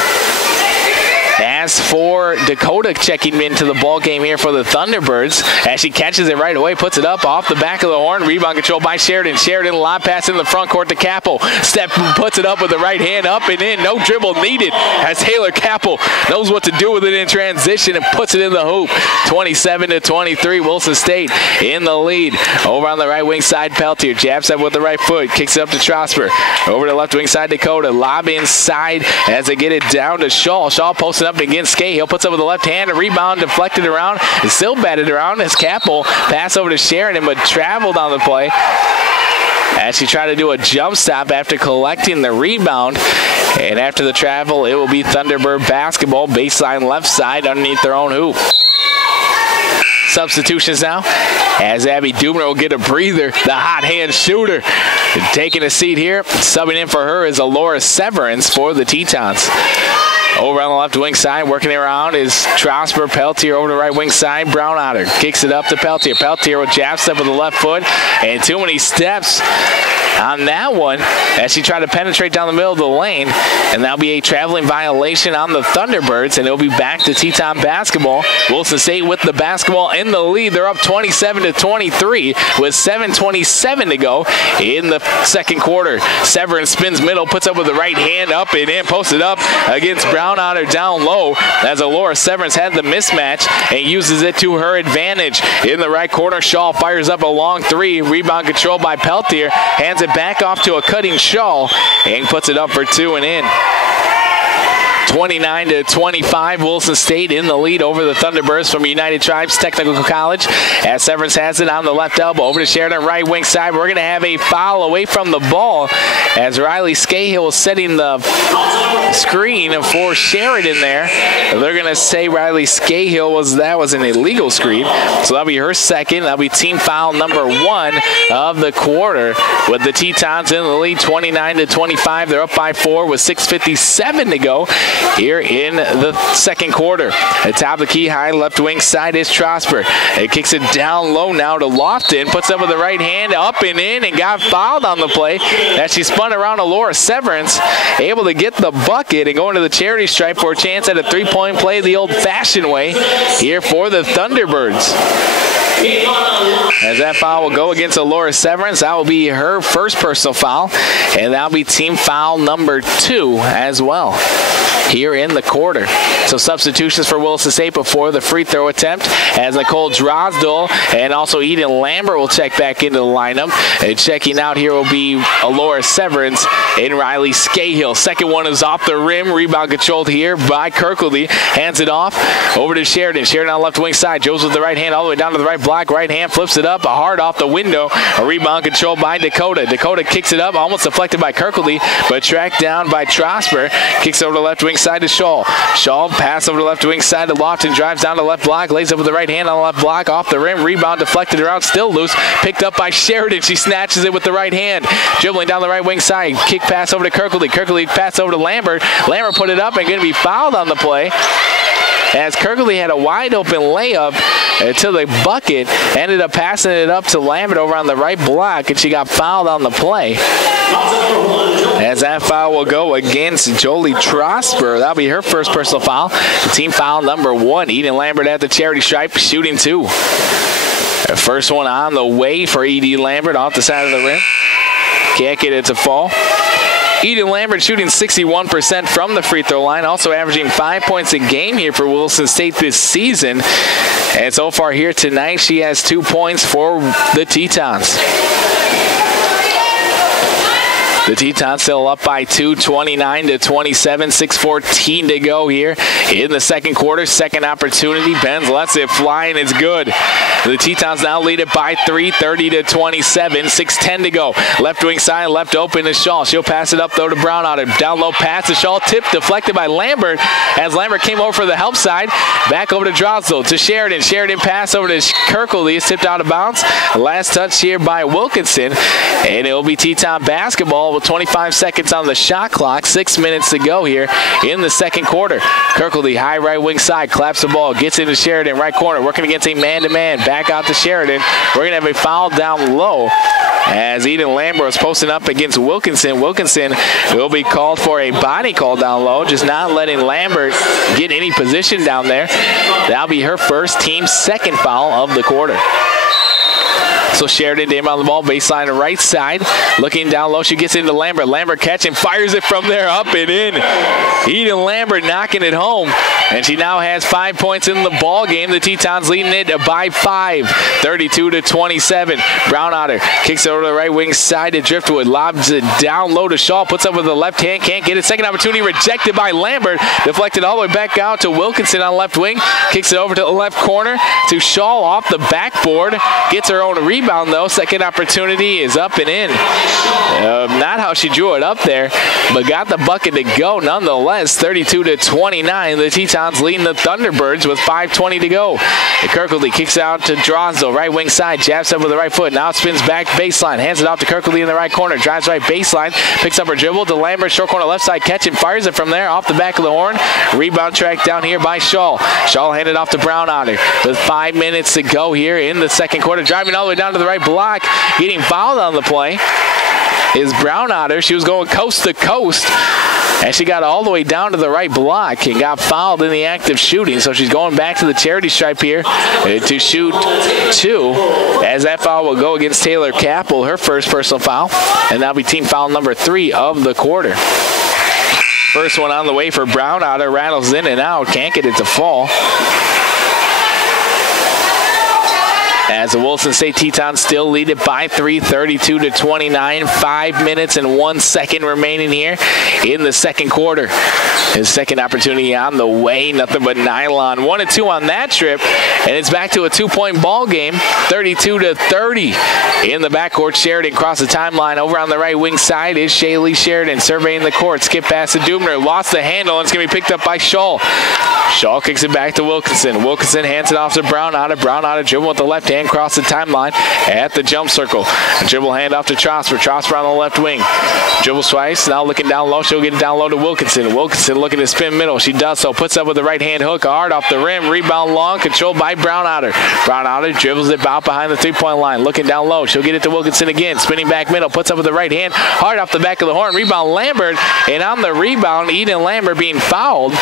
As for Dakota checking into the ball game here for the Thunderbirds, as she catches it right away, puts it up off the back of the horn. Rebound control by Sheridan. Sheridan, lob pass in the front court to Capel. Step puts it up with the right hand, up and in. No dribble needed as Taylor Capel knows what to do with it in transition and puts it in the hoop. 27-23, Wilson State in the lead. Over on the right wing side, Peltier jabs up with the right foot, kicks it up to Trosper. Over to left wing side, Dakota. Lob inside as they get it down to Shaw. Shaw posting up against Scahill, puts up with the left hand, a rebound deflected around, and still batted around as Capel pass over to Sheridan, but traveled on the play as she tried to do a jump stop after collecting the rebound. And after the travel, it will be Thunderbird basketball, baseline left side underneath their own hoop. Substitutions now as Abby Dubner will get a breather, the hot hand shooter. Taking a seat here, subbing in for her is Alora Severance for the Tetons. Over on the left wing side, working it around is Trosper. Peltier over the right wing side. Brown Otter kicks it up to Peltier. Peltier with jab step with the left foot, and too many steps on that one as she tried to penetrate down the middle of the lane, and that'll be a traveling violation on the Thunderbirds, and it'll be back to Teton basketball. Wilson State with the basketball in the lead. They're up 27-23 with 7:27 to go in the second quarter. Severance spins middle, puts up with the right hand, up and in, posted up against Brown Otter down low as Alora Severance had the mismatch and uses it to her advantage. In the right corner, Shaw fires up a long three. Rebound controlled by Peltier. Hands it back off to a cutting Shaw and puts it up for two and in. 29-25, Wilson State in the lead over the Thunderbirds from United Tribes Technical College. As Severance has it on the left elbow. Over to Sheridan, right wing side. We're going to have a foul away from the ball as Riley Scahill is setting the screen for Sheridan there. They're going to say Riley Scahill was an illegal screen. So that'll be her second. That'll be team foul number 1 of the quarter with the Tetons in the lead 29-25. They're up by 4 with 6:57 to go here in the second quarter. At top of the key, high left wing side is Trosper. It kicks it down low now to Lofton. Puts up with the right hand, up and in, and got fouled on the play as she spun around Alora Severance, able to get the bucket and go into the charity stripe for a chance at a three-point play the old-fashioned way here for the Thunderbirds. As that foul will go against Alora Severance, that will be her first personal foul, and that'll be team foul number 2 as well here in the quarter. So substitutions for Wilson State before the free throw attempt as Nicole Drosdal and also Eden Lambert will check back into the lineup. And checking out here will be Alora Severance and Riley Scahill. Second one is off the rim. Rebound controlled here by Kirkley. Hands it off over to Sheridan. Sheridan on the left wing side. Joes with the right hand all the way down to the right block. Right hand flips it up. A hard off the window. A rebound controlled by Dakota. Dakota kicks it up. Almost deflected by Kirkley, but tracked down by Trosper. Kicks over the left wing side to Shaw. Shaw pass over the left wing side to Lofton. Drives down the left block. Lays up with the right hand on the left block. Off the rim. Rebound deflected around. Still loose. Picked up by Sheridan. She snatches it with the right hand. Dribbling down the right wing side. Kick pass over to Kirkley. Kirkley pass over to Lambert. Lambert put it up and going to be fouled on the play as Kirkley had a wide open layup to the bucket. Ended up passing it up to Lambert over on the right block, and she got fouled on the play. As that foul will go against Jolie Trosper. That'll be her first personal foul. Team foul number 1. Eden Lambert at the charity stripe, shooting 2. First one on the way for Edie Lambert off the side of the rim. Can't get it to fall. Eden Lambert shooting 61% from the free throw line, also averaging 5 points a game here for Wilson State this season. And so far here tonight, she has 2 points for the Tetons. The Tetons still up by 2, 29-27, 6:14 to go here in the second quarter. Second opportunity. Benz lets it fly, and it's good. The Tetons now lead it by 3, 30-27, 6:10 to go. Left wing side, left open to Shaw. She'll pass it up, though, to Brown on it. Down low pass to Shaw. Tip deflected by Lambert as Lambert came over for the help side. Back over to Drosdal to Sheridan. Sheridan pass over to Kirkley. It's tipped out of bounds. Last touch here by Wilkinson, and it'll be Teton basketball with 25 seconds on the shot clock. 6 minutes to go here in the second quarter. Kirkley, high right wing side, claps the ball, gets into Sheridan, right corner, working against a man-to-man. Back out to Sheridan. We're going to have a foul down low as Eden Lambert was posting up against Wilkinson. Wilkinson will be called for a body call down low, just not letting Lambert get any position down there. That'll be her first, team's second foul of the quarter. So Sheridan aim on the ball, baseline to right side. Looking down low, she gets into Lambert. Lambert catching, fires it from there, up and in. Eden Lambert knocking it home. And she now has 5 points in the ball game. The Tetons leading it by 5, 32-27. Brown Otter kicks it over to the right wing side to Driftwood. Lobs it down low to Shaw. Puts up with the left hand. Can't get it. Second opportunity rejected by Lambert. Deflected all the way back out to Wilkinson on left wing. Kicks it over to the left corner to Shaw off the backboard. Gets her own rebound though. Second opportunity is up and in. Not how she drew it up there, but got the bucket to go nonetheless. 32-29. The Tetons leading the Thunderbirds with 5:20 to go. Kirkley kicks out to Drosdale, right wing side, jabs up with the right foot, now spins back baseline, hands it off to Kirkley in the right corner, drives right baseline, picks up her dribble to Lambert, short corner left side, catch and fires it from there off the back of the horn. Rebound track down here by Shaw. Shaw handed off to Brown Otter with 5 minutes to go here in the second quarter, driving all the way down to the right block, getting fouled on the play is Brown Otter. She was going coast to coast, and she got all the way down to the right block and got fouled in the act of shooting. So she's going back to the charity stripe here to shoot 2, as that foul will go against Taylor Capel, her first personal foul, and that'll be team foul number 3 of the quarter. First one on the way for Brown Otter, rattles in and out, can't get it to fall. As the Williston State Tetons still lead it by 3, 32-29. 5 minutes and 1 second remaining here in the second quarter. His second opportunity on the way, nothing but nylon. 1 and 2 on that trip, and it's back to a 2-point ball game, 32-30 in the backcourt. Sheridan across the timeline. Over on the right wing side is Shaylee Sheridan surveying the court. Skip pass to Dubner, lost the handle, and it's going to be picked up by Shaw. Shaw kicks it back to Wilkinson. Wilkinson hands it off to Brown Otter. Brown Otter dribble with the left hand, cross the timeline at the jump circle. A dribble hand off to Trosper. Trosper on the left wing. Dribble twice. Now looking down low. She'll get it down low to Wilkinson. Wilkinson looking to spin middle. She does so. Puts up with the right hand hook. Hard off the rim. Rebound long. Controlled by Brown Otter. Brown Otter dribbles it about behind the 3-point line. Looking down low. She'll get it to Wilkinson again. Spinning back middle. Puts up with the right hand. Hard off the back of the horn. Rebound Lambert. And on the rebound, Eden Lambert being fouled.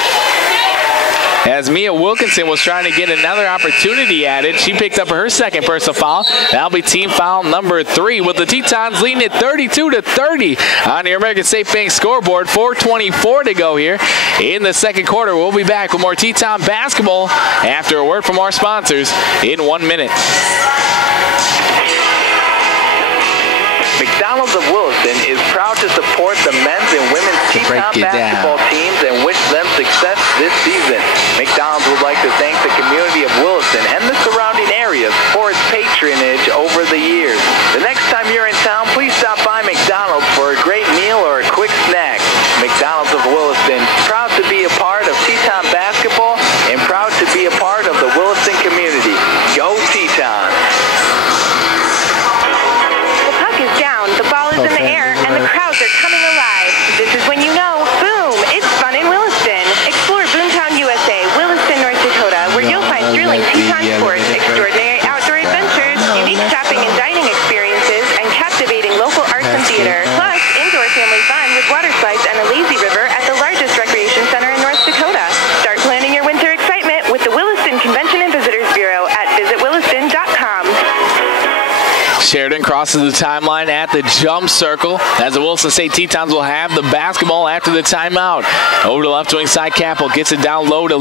As Mia Wilkinson was trying to get another opportunity at it. She picked up her second personal foul. That'll be team foul number 3, with the Tetons leading it 32-30 on the American State Bank scoreboard. 4:24 to go here in the second quarter. We'll be back with more Teton basketball after a word from our sponsors in 1 minute. McDonald's of Williston is proud to support the men's and women's Teton basketball teams and wish them success this season. McDonald's would like to thank the community of Williston and the surrounding areas for its patronage over the years. The next time you're in town, please stop by McDonald's for a great meal or a quick snack. McDonald's of Williston, proud to be a part of Teton basketball and proud to be a part of the Williston community. Go Teton! The ball is in the air, and the crowds are coming alive. This is when you know, boom, it's fun in Williston. Explore Boomtown, USA, Williston, North Dakota, where you'll find thrilling Teton sports, extraordinary outdoor adventures, unique shopping and dining experiences, and captivating local arts and theater. Plus, indoor family fun with water slides and a lazy river at the largest recreation center in North Dakota. Start planning your winter excitement with the Williston Convention and Visitors Bureau at visitwilliston.com. Sheridan crosses the timeline at the jump circle as the Williston State Tetons will have the basketball after the timeout. Over to the left wing side, Capel gets it down low to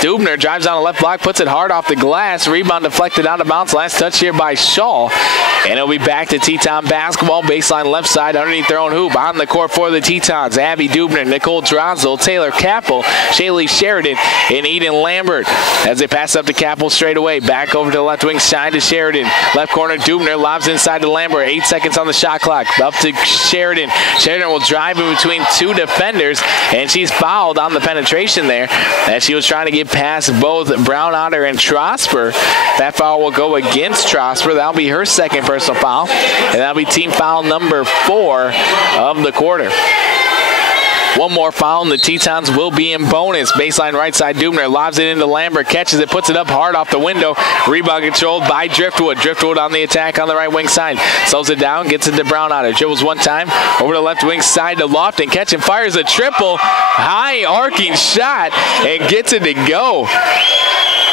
Dubner, drives on the left block, puts it hard off the glass. Rebound deflected out of bounds. Last touch here by Shaw. And it'll be back to Teton basketball. Baseline left side underneath their own hoop. On the court for the Tetons, Abby Dubner, Nicole Dronsel, Taylor Capel, Shaylee Sheridan, and Eden Lambert. As they pass up to Capel straight away. Back over to the left wing side to Sheridan. Left corner, Dubner lobs inside side to Lambert. 8 seconds on the shot clock. Up to Sheridan. Sheridan will drive in between two defenders, and she's fouled on the penetration there as she was trying to get past both Brown Otter and Trosper. That foul will go against Trosper. That'll be her second personal foul, and that'll be team foul number 4 of the quarter. One more foul, and the Tetons will be in bonus. Baseline right side, Dubner lobs it into Lambert, catches it, puts it up hard off the window. Rebound controlled by Driftwood. Driftwood on the attack on the right wing side. Slows it down, gets it to Brown Otter. Dribbles one time, over the left wing side to Lofton. Catch and fires a triple. High arcing shot, and gets it to go.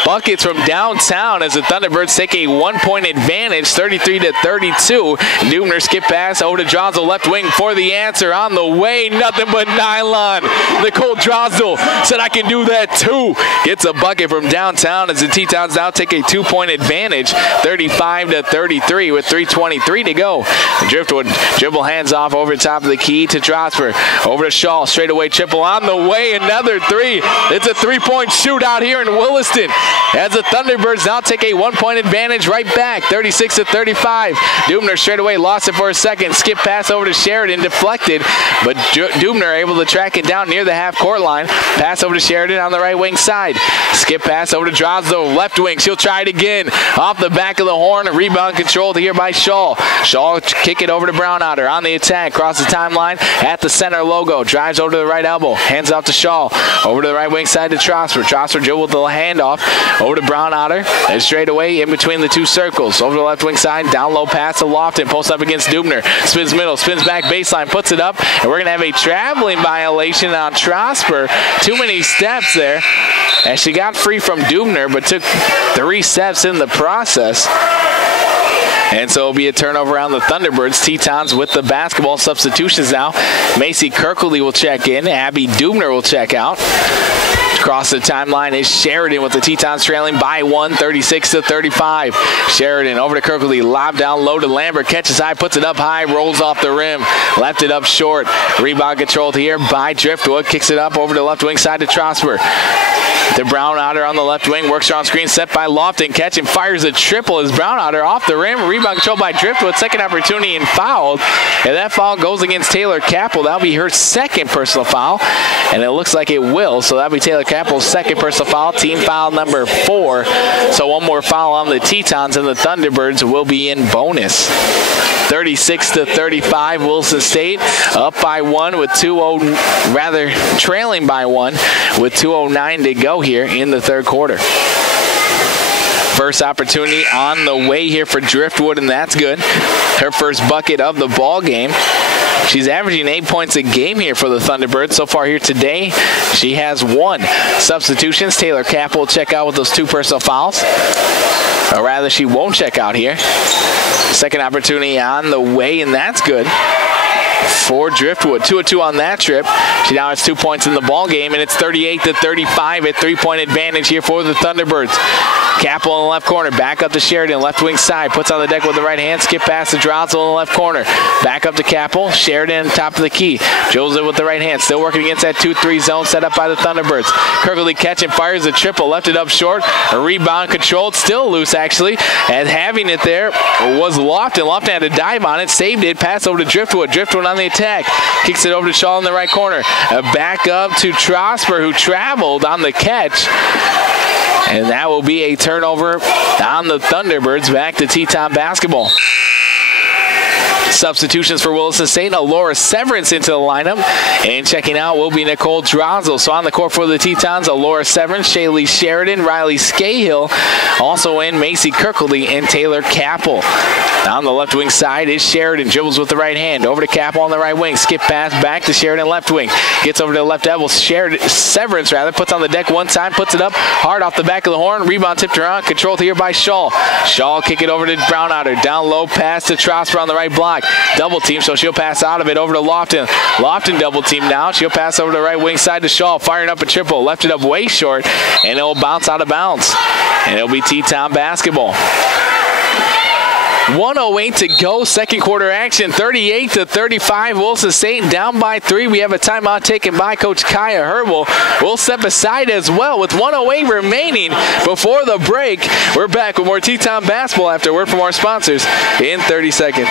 Buckets from downtown as the Thunderbirds take a 1-point advantage, 33-32. Dubner skip pass over to Drosdel, left wing for the answer. On the way, nothing but nylon. Nicole Drosdel said, I can do that too. Gets a bucket from downtown as the Tetons now take a 2-point advantage, 35-33 with 3:23 to go. Driftwood dribble hands off over top of the key to Trosper. Over to Shaw, straight away triple on the way, another three. It's a 3-point shootout here in Williston, as the Thunderbirds now take a 1-point advantage right back, 36-35. Dubner straight away lost it for a second. Skip pass over to Sheridan, deflected, but Dubner able to track it down near the half-court line. Pass over to Sheridan on the right wing side. Skip pass over to Drosdel, left wing. She'll try it again. Off the back of the horn, rebound controlled here by Shaw. Shaw kick it over to Brown Otter on the attack, across the timeline at the center logo. Drives over to the right elbow, hands off to Shaw. Over to the right wing side to Trosper. Trosper dribble with the handoff. Over to Brown Otter, and straight away in between the two circles. Over to the left wing side, down low pass to Lofton, posts up against Dubner. Spins middle, spins back baseline, puts it up, and we're going to have a traveling violation on Trosper. Too many steps there, and she got free from Dubner, but took 3 steps in the process. And so it'll be a turnover on the Thunderbirds. Tetons with the basketball substitutions now. Macy Kirkley will check in. Abby Dubner will check out. Across the timeline is Sheridan with the Tetons trailing by 1, 36-35. Sheridan over to Kirkley, lob down low to Lambert, catches high, puts it up high, rolls off the rim, left it up short. Rebound controlled here by Driftwood, kicks it up over to left wing side to Trosper. The Brown Otter on the left wing, works on screen, set by Lofton, catch and fires a triple as Brown Otter off the rim. Rebound controlled by Driftwood, second opportunity and fouled. And that foul goes against Taylor Capel. That'll be her second personal foul, and it looks like it will. So that'll be Taylor Capel's second personal foul, team foul number 4. So one more foul on the Tetons, and the Thunderbirds will be in bonus. 36-35, Wilson State up by 1 with trailing by 1 with 2:09 to go here in the third quarter. First opportunity on the way here for Driftwood, and that's good. Her first bucket of the ball game. She's averaging 8 points a game here for the Thunderbirds. So far here today, she has 1. Substitutions, Taylor Capel will check out with those 2 personal fouls. Or rather, she won't check out here. Second opportunity on the way, and that's good for Driftwood. 2 of 2 on that trip. She now has 2 points in the ball game, and it's 38-35, a 3-point advantage here for the Thunderbirds. Capel in the left corner, back up to Sheridan, left wing side, puts on the deck with the right hand, skip pass to Drosdel in the left corner, back up to Capel, Sheridan top of the key, drills it with the right hand, still working against that 2-3 zone set up by the Thunderbirds. Kirkley catch and fires a triple, left it up short, a rebound controlled, still loose actually, and having it there was Lofton. Lofton had to dive on it, saved it, pass over to Driftwood. Driftwood on the attack, kicks it over to Shaw in the right corner, back up to Trosper, who traveled on the catch. And that will be a turnover on the Thunderbirds. Back to Teton basketball. Substitutions for Williston State. Laura Severance into the lineup. And checking out will be Nicole Drosdel. So on the court for the Tetons, Laura Severance, Shaylee Sheridan, Riley Scahill. Also in Macy Kirkley and Taylor Capel. On the left wing side is Sheridan. Dribbles with the right hand. Over to Capel on the right wing. Skip pass back to Sheridan left wing. Gets over to the left elbow. Severance puts on the deck one time. Puts it up hard off the back of the horn. Rebound tipped around. Controlled here by Shaw. Shaw kick it over to Brown Otter. Down low pass to Trosper on the right block. Double team, so she'll pass out of it over to Lofton. Lofton double team now. She'll pass over to the right wing side to Shaw. Firing up a triple. Left it up way short, and it'll bounce out of bounds. And it'll be Teton basketball. 1:08 to go. Second quarter action, 38-35. Williston State down by 3. We have a timeout taken by Coach Kaya Herbal. We'll step aside as well with 1:08 remaining before the break. We're back with more Teton basketball after word from our sponsors in 30 seconds.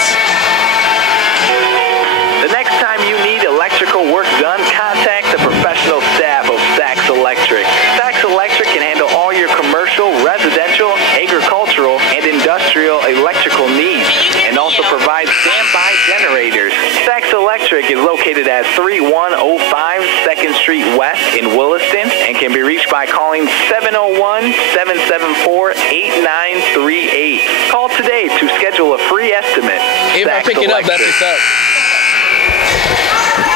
The next time you need electrical work done, contact the professional staff of Sachs Electric. Sachs Electric can handle all your commercial, residential, agricultural, and industrial electrical needs, and also provide standby generators. Sachs Electric is located at 3105 2nd Street West in Williston and can be reached by calling 701-774-8938. Call today to schedule a free estimate. If I pick it up, that's what's up.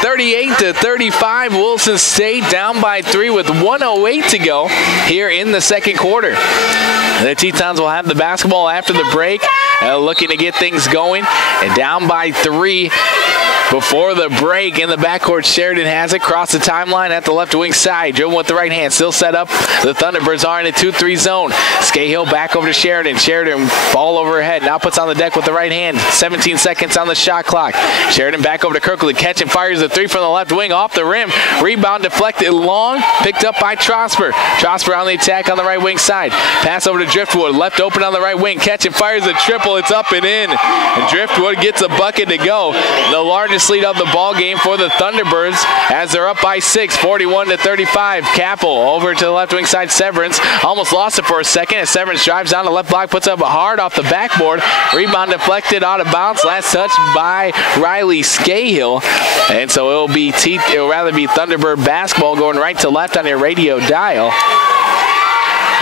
38-35, Williston State down by 3 with 1:08 to go here in the second quarter. The Tetons will have the basketball after the break, looking to get things going, and down by 3 before the break in the backcourt. Sheridan has it across the timeline at the left wing side. Driven with the right hand, still set up. The Thunderbirds are in a 2-3 zone. Scahill back over to Sheridan. Sheridan ball overhead. Now puts on the deck with the right hand. 17 seconds on the shot clock. Sheridan back over to Kirkland. Catch and fires the 3 from the left wing off the rim. Rebound deflected long. Picked up by Trosper. Trosper on the attack on the right wing side. Pass over to Driftwood. Left open on the right wing. Catch and fires a triple. It's up and in. And Driftwood gets a bucket to go. The largest lead of the ball game for the Thunderbirds as they're up by 6, 41-35. Capel over to the left wing side. Severance almost lost it for a second as Severance drives down the left block, puts up a hard off the backboard. Rebound deflected out of bounds. Last touch by Riley Scahill. And so it'll rather be Thunderbird basketball going right to left on your radio dial.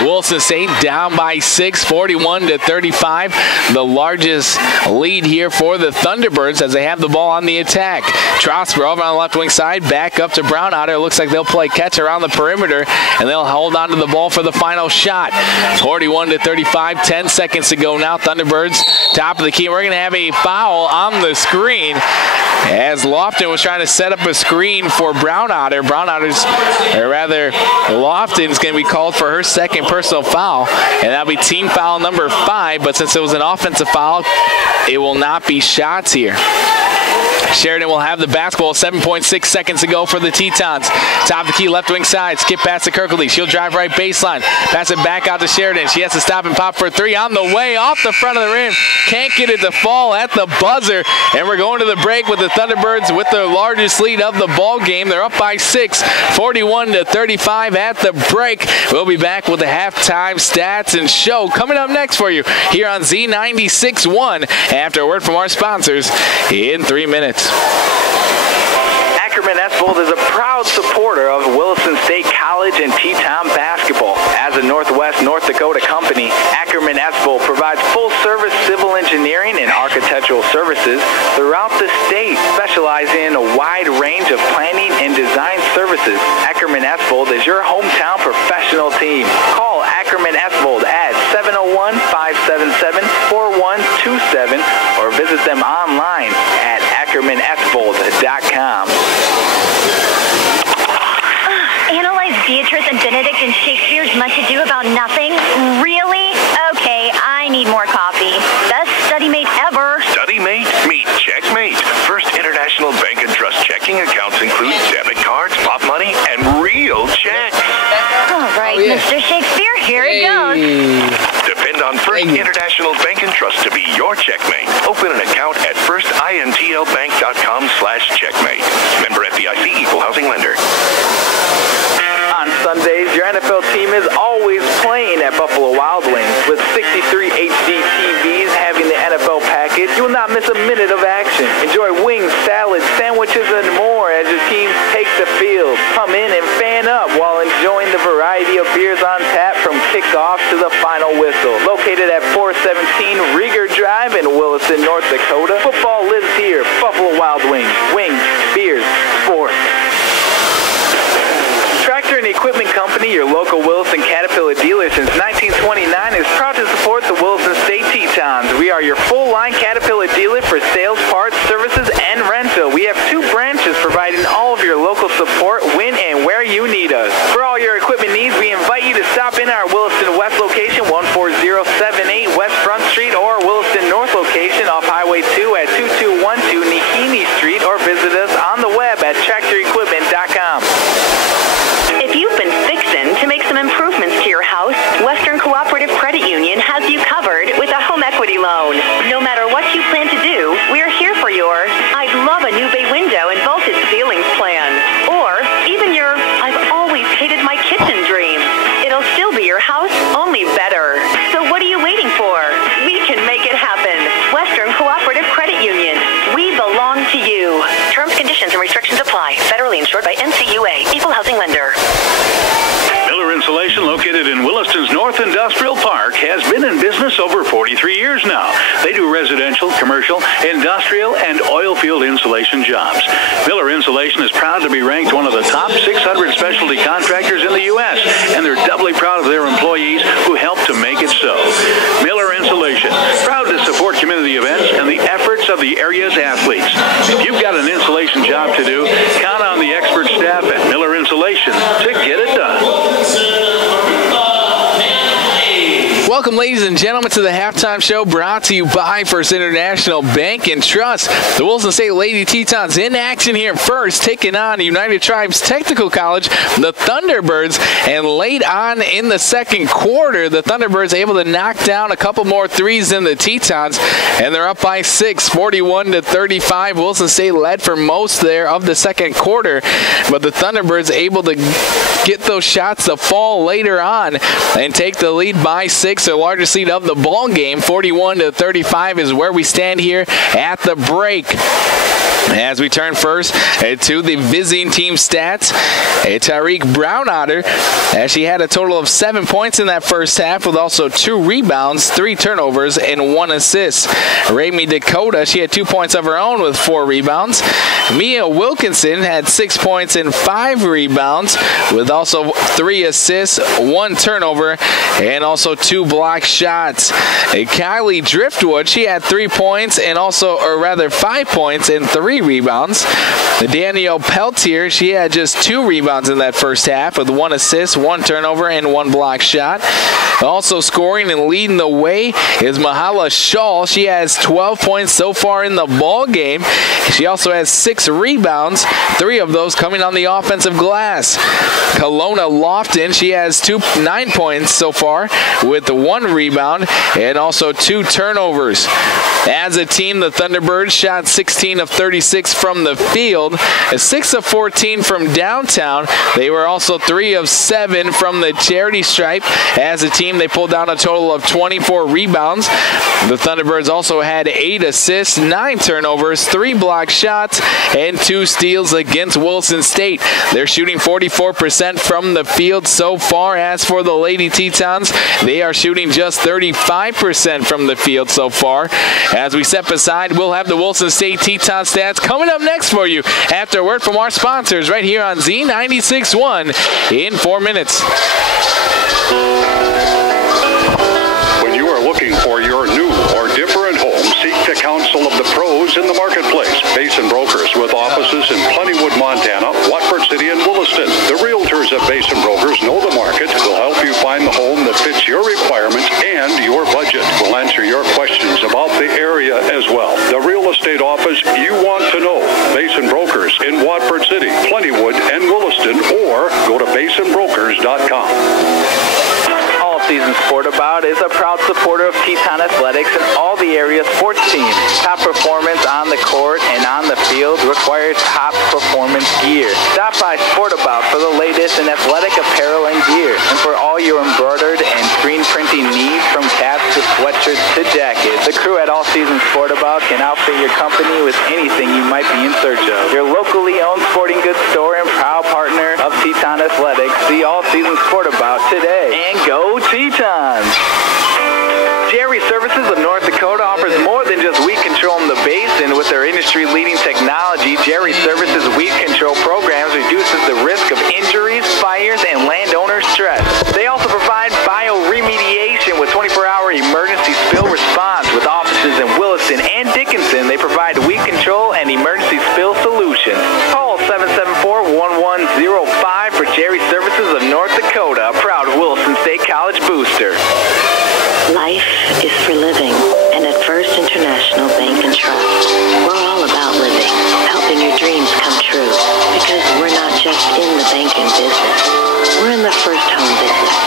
Williston State down by 6, 41-35. The largest lead here for the Thunderbirds as they have the ball on the attack. Trosper over on the left wing side, back up to Brownotter. Looks like they'll play catch around the perimeter, and they'll hold on to the ball for the final shot. 41-35, 10 seconds to go now. Thunderbirds top of the key. We're going to have a foul on the screen as Lofton was trying to set up a screen for Brownotter. Lofton's going to be called for her second personal foul, and that'll be team foul number 5, but since it was an offensive foul, it will not be shots here. Sheridan will have the basketball. 7.6 seconds to go for the Tetons. Top of the key, left wing side. Skip pass to Kirkley. She'll drive right baseline. Pass it back out to Sheridan. She has to stop and pop for 3 on the way off the front of the rim. Can't get it to fall at the buzzer. And we're going to the break with the Thunderbirds with the largest lead of the ball game. They're up by 6, 41-35 at the break. We'll be back with the halftime stats and show coming up next for you here on Z96.1 after a word from our sponsors in 3 minutes. Ackerman-Esbold is a proud supporter of Williston State College and Teton basketball. As a Northwest North Dakota company, Ackerman-Esbold provides full-service civil engineering and architectural services throughout the state, specializing in a wide range of planning and design services. Ackerman-Esbold is your hometown professional team. Call Ackerman-Esbold at 701-577-4127 or visit them online at ackermanesbold.com. Analyze Beatrice and Benedict and Shakespeare's Much Ado About Nothing? Really? Okay, I need more coffee. Best study mate ever. Study mate? Meet Checkmate. First International Bank and Trust checking accounts include debit cards, pop money, and real checks. All right, Mr. Shakespeare, here it goes. Depend on First International Bank and Trust to be your checkmate. Open an account at firstintlbank.com/checkmate. Member FDIC, equal housing lender. On Sundays, your NFL team is always playing at Buffalo Wild Wings. With 63 HD TVs having the NFL package, you will not miss a minute of action. Enjoy wings, salads, sandwiches, and more as your teams take the field. Come in and fan up while enjoying the variety of beers on tap from kickoff to the final whistle. Located at 417 Rieger Drive in Williston, North Dakota, football lives here. Buffalo Wild Wings. Wings, beers, sports. Tractor and Equipment Company, your local Williston Caterpillar dealer since 1929, is proud to support the Williston State Tetons. We are your full-line Caterpillar dealer for sales, parts, services, and rental. We have 2 branches providing all of your local support when and where you need us. For all your equipment needs, we invite you to stop in our Williston West location, 14078 West Front Street, or Williston North location, improvements to your house, Western Cooperative Credit Union has you covered with a home equity loan. No matter what you plan to do, we're here for your I'd love a new bay window and vaulted ceilings plan. Or even your I've always hated my kitchen dream. It'll still be your house, only better. So what are you waiting for? We can make it happen. Western Cooperative Credit Union. We belong to you. Terms, conditions, and restrictions apply. Federally insured by NCUA. Equal housing lender. Miller Insulation, located in Williston's North Industrial Park, has been in business over 43 years now. They do residential, commercial, industrial, and oil field insulation jobs. Miller Insulation is proud to be ranked one of the top 600 specialty contractors in the U.S., and they're doubly proud of their employees who help to make it so. Miller Insulation, proud to support community events and the efforts of the area's athletes. If you've got an insulation job to do, count on the expert staff at Miller Insulation to get it done. Welcome, ladies and gentlemen, to the halftime show brought to you by First International Bank and Trust. The Williston State Lady Tetons in action here first, taking on United Tribes Technical College, the Thunderbirds. And late on in the second quarter, the Thunderbirds able to knock down a couple more threes than the Tetons, and they're up by 6, 41-35. Williston State led for most there of the second quarter, but the Thunderbirds able to get those shots to fall later on and take the lead by 6. The largest lead of the ball game, 41-35, is where we stand here at the break. As we turn first to the visiting team stats, Tyreek Brownotter, as she had a total of 7 points in that first half with also 2 rebounds, 3 turnovers, and 1 assist. Ramey Dakota, she had 2 points of her own with 4 rebounds. Mia Wilkinson had 6 points and 5 rebounds with also 3 assists, 1 turnover, and also 2 block shots. Kylie Driftwood, she had 3 points and also, or rather 5 points and 3 rebounds. Danielle Peltier, she had just 2 rebounds in that first half with 1 assist, 1 turnover, and 1 block shot. Also scoring and leading the way is Mahala Shaw. She has 12 points so far in the ball game. She also has 6 rebounds, 3 of those coming on the offensive glass. Kelowna Lofton, she has 9 points so far with 1 rebound and also 2 turnovers. As a team, the Thunderbirds shot 16 of 36 from the field, 6 of 14 from downtown. They were also 3 of 7 from the charity stripe. As a team, they pulled down a total of 24 rebounds. The Thunderbirds also had 8 assists, 9 turnovers, 3 block shots, and 2 steals against Williston State. They're shooting 44% from the field so far. As for the Lady Tetons, they are shooting just 35% from the field so far. As we step aside, we'll have the Williston State Teton stats coming up next for you after a word from our sponsors right here on Z96.1 in 4 minutes. When you are looking for your new or different home, seek the counsel of the pros in the marketplace. Basin Brokers, with offices in Plentywood, Montana, Watford City, and Williston. The realtors at Basin Brokers know the market, will help you find the home that fits your requirements and your budget. We'll answer your questions about the area as well. The real estate office you want to know. Basin Brokers in Watford City, Plentywood, and Williston, or go to basinbrokers.com. All Season Sport About is a proud supporter of Teton Athletics and all the area sports teams. Top performance on the court and on the field requires top performance gear. Stop by Sport About for the latest in athletic apparel and gear, and for all your embroidered and screen printing needs, from caps to sweatshirts to jackets. The crew at All Season Sport About can outfit your company with anything you might be in search of. Your locally owned sporting goods store and proud partner of Teton Athletics. See All Season Sport About today, and go Tetons! Jerry Services of North Dakota offers more than just weed control in the basin. With their industry-leading technology, Jerry Services weed control programs reduces the risk of injuries, fires, and landowner stress. They also provide bioremediation with 24-hour emergency spill response. With offices in Williston and Dickinson, they provide weed control and emergency spill solutions. Call 774-1105 for Jerry Services of North Dakota, a proud Williston State College booster. Life is for living, and at First International Bank and Trust, we're all about living, helping your dreams come true, because we're not just in the banking business, we're in the first home business.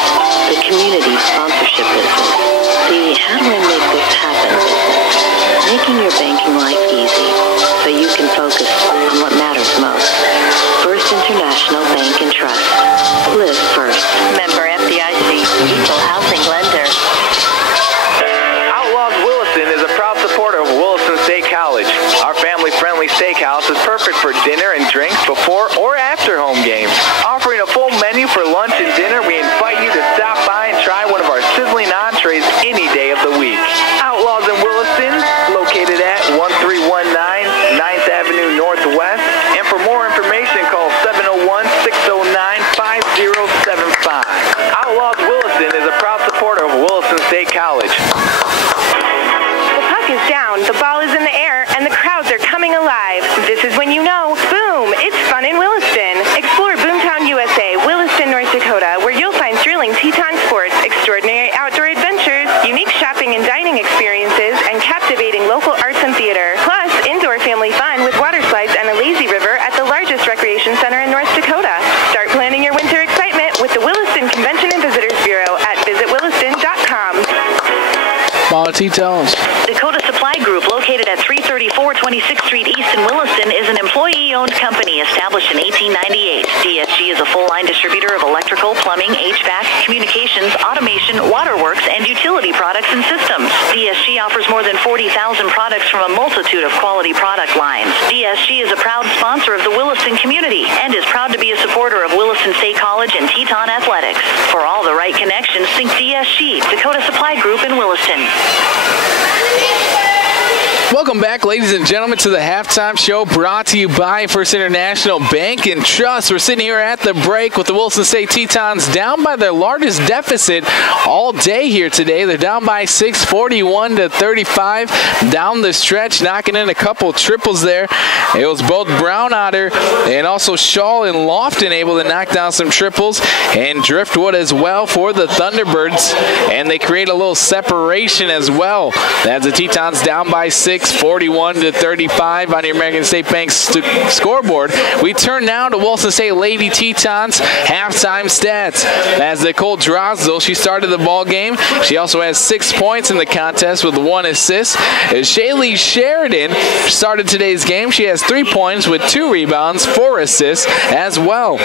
dinner, we invite you to stop by and try one of our sizzling entrees any day of the week. Outlaws in Williston, located at 1319 9th Avenue Northwest. And for more information, call 701-609-5075. Outlaws Williston is a proud supporter of Williston State College. The puck is down, the ball is in the air, and the crowds are coming alive. This is when you know, boom, it's fun in Williston. Explore Boomtown, USA, Williston, North Dakota, where you'll find thrilling Teton sports, extraordinary outdoor adventures, unique shopping and dining experiences, and captivating local arts and theater. Plus, indoor family fun with water slides and a lazy river at the largest recreation center in North Dakota. Start planning your winter excitement with the Williston Convention and Visitors Bureau at visitwilliston.com. Ball Tetons. Dakota Supply Group, located at 334 26th Street East in Williston, is an employee-owned company established in 1898. DSG is a full-line distributor of electrical, plumbing, HVAC, communications, automation, waterworks, and utility products and systems. DSG offers more than 40,000 products from a multitude of quality product lines. DSG is a proud sponsor of the Williston community and is proud to be a supporter of Williston State College and Teton athletics. For all the right connections, think DSG, Dakota Supply Group in Williston. Welcome back, ladies and gentlemen, to the halftime show brought to you by First International Bank and Trust. We're sitting here at the break with the Williston State Tetons down by their largest deficit all day here today. They're down by 6, 41-35 down the stretch, knocking in a couple triples there. It was both Brown Otter and also Shaw and Lofton able to knock down some triples, and Driftwood as well for the Thunderbirds, and they create a little separation as well as the Tetons down by 6, 41-35 on your American State Bank scoreboard. We turn now to Williston State Lady Tetons halftime stats. As Nicole Drosdell, she started the ball game. She also has 6 points in the contest with 1 assist. Shaylee Sheridan started today's game. She has 3 points with 2 rebounds, 4 assists as well.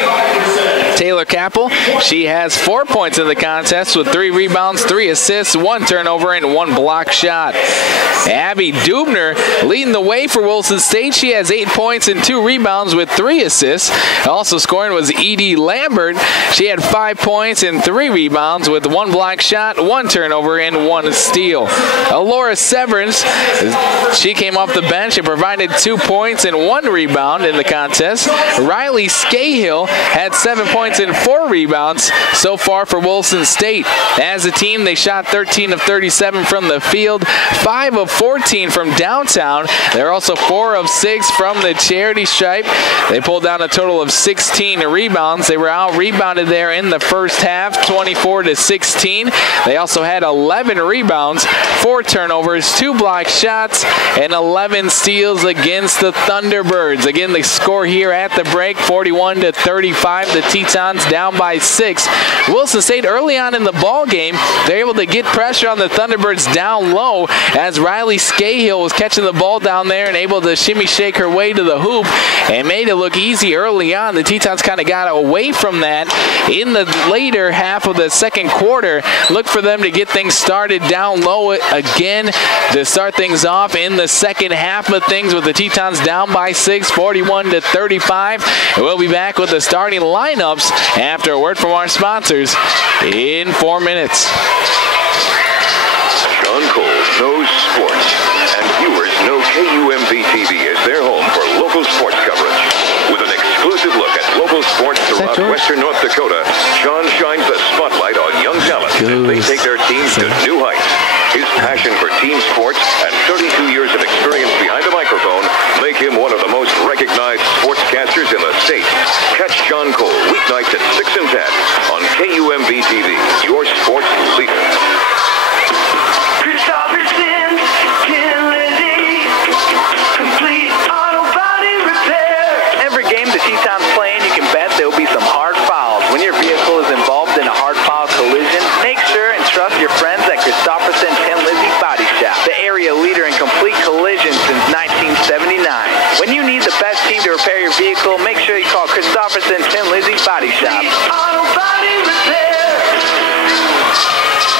Taylor Capel, she has 4 points in the contest with 3 rebounds, 3 assists, 1 turnover, and 1 block shot. Abby Dubner leading the way for Williston State. She has 8 points and 2 rebounds with 3 assists. Also scoring was Edie Lambert. She had 5 points and 3 rebounds with 1 block shot, 1 turnover, and 1 steal. Alora Severance, she came off the bench and provided 2 points and 1 rebound in the contest. Riley Scahill had 7 points and 4 rebounds so far for Williston State. As a team, they shot 13 of 37 from the field, 5 of 14 from downtown. They're also 4 of 6 from the charity stripe. They pulled down a total of 16 rebounds. They were out-rebounded there in the first half, 24-16. They also had 11 rebounds, 4 turnovers, 2 block shots, and 11 steals against the Thunderbirds. Again, the score here at the break, 41-35. The Tetons down by 6. Williston State early on in the ball game, they're able to get pressure on the Thunderbirds down low as Riley Scahill was catching the ball down there and able to shimmy shake her way to the hoop and made it look easy early on. The Tetons kind of got away from that in the later half of the second quarter. Look for them to get things started down low again to start things off in the second half of things with the Tetons down by 6, 41-35. And we'll be back with the starting lineups after a word from our sponsors in 4 minutes. John Cole knows sports, and viewers know KUMV-TV is their home for local sports coverage. With an exclusive look at local sports throughout western North Dakota, John shines the spotlight on young talent as they take their teams to new heights. His passion for team sports and 32 years of experience behind the microphone make him one of the most recognized sportscasters in the state. Catch John Cole weeknights at 6 and 10 on KUMV-TV, your sports leader. Every game the Tetons play in, you can bet there will be some hard fouls. When your vehicle is involved in a hard foul collision, make sure and trust your friends at Christopherson Tin Lizzy Body Shop, the area leader in complete collisions since 1979. When you need the best team to repair your vehicle, make sure you call Christopherson Tin Lizzy Body Shop.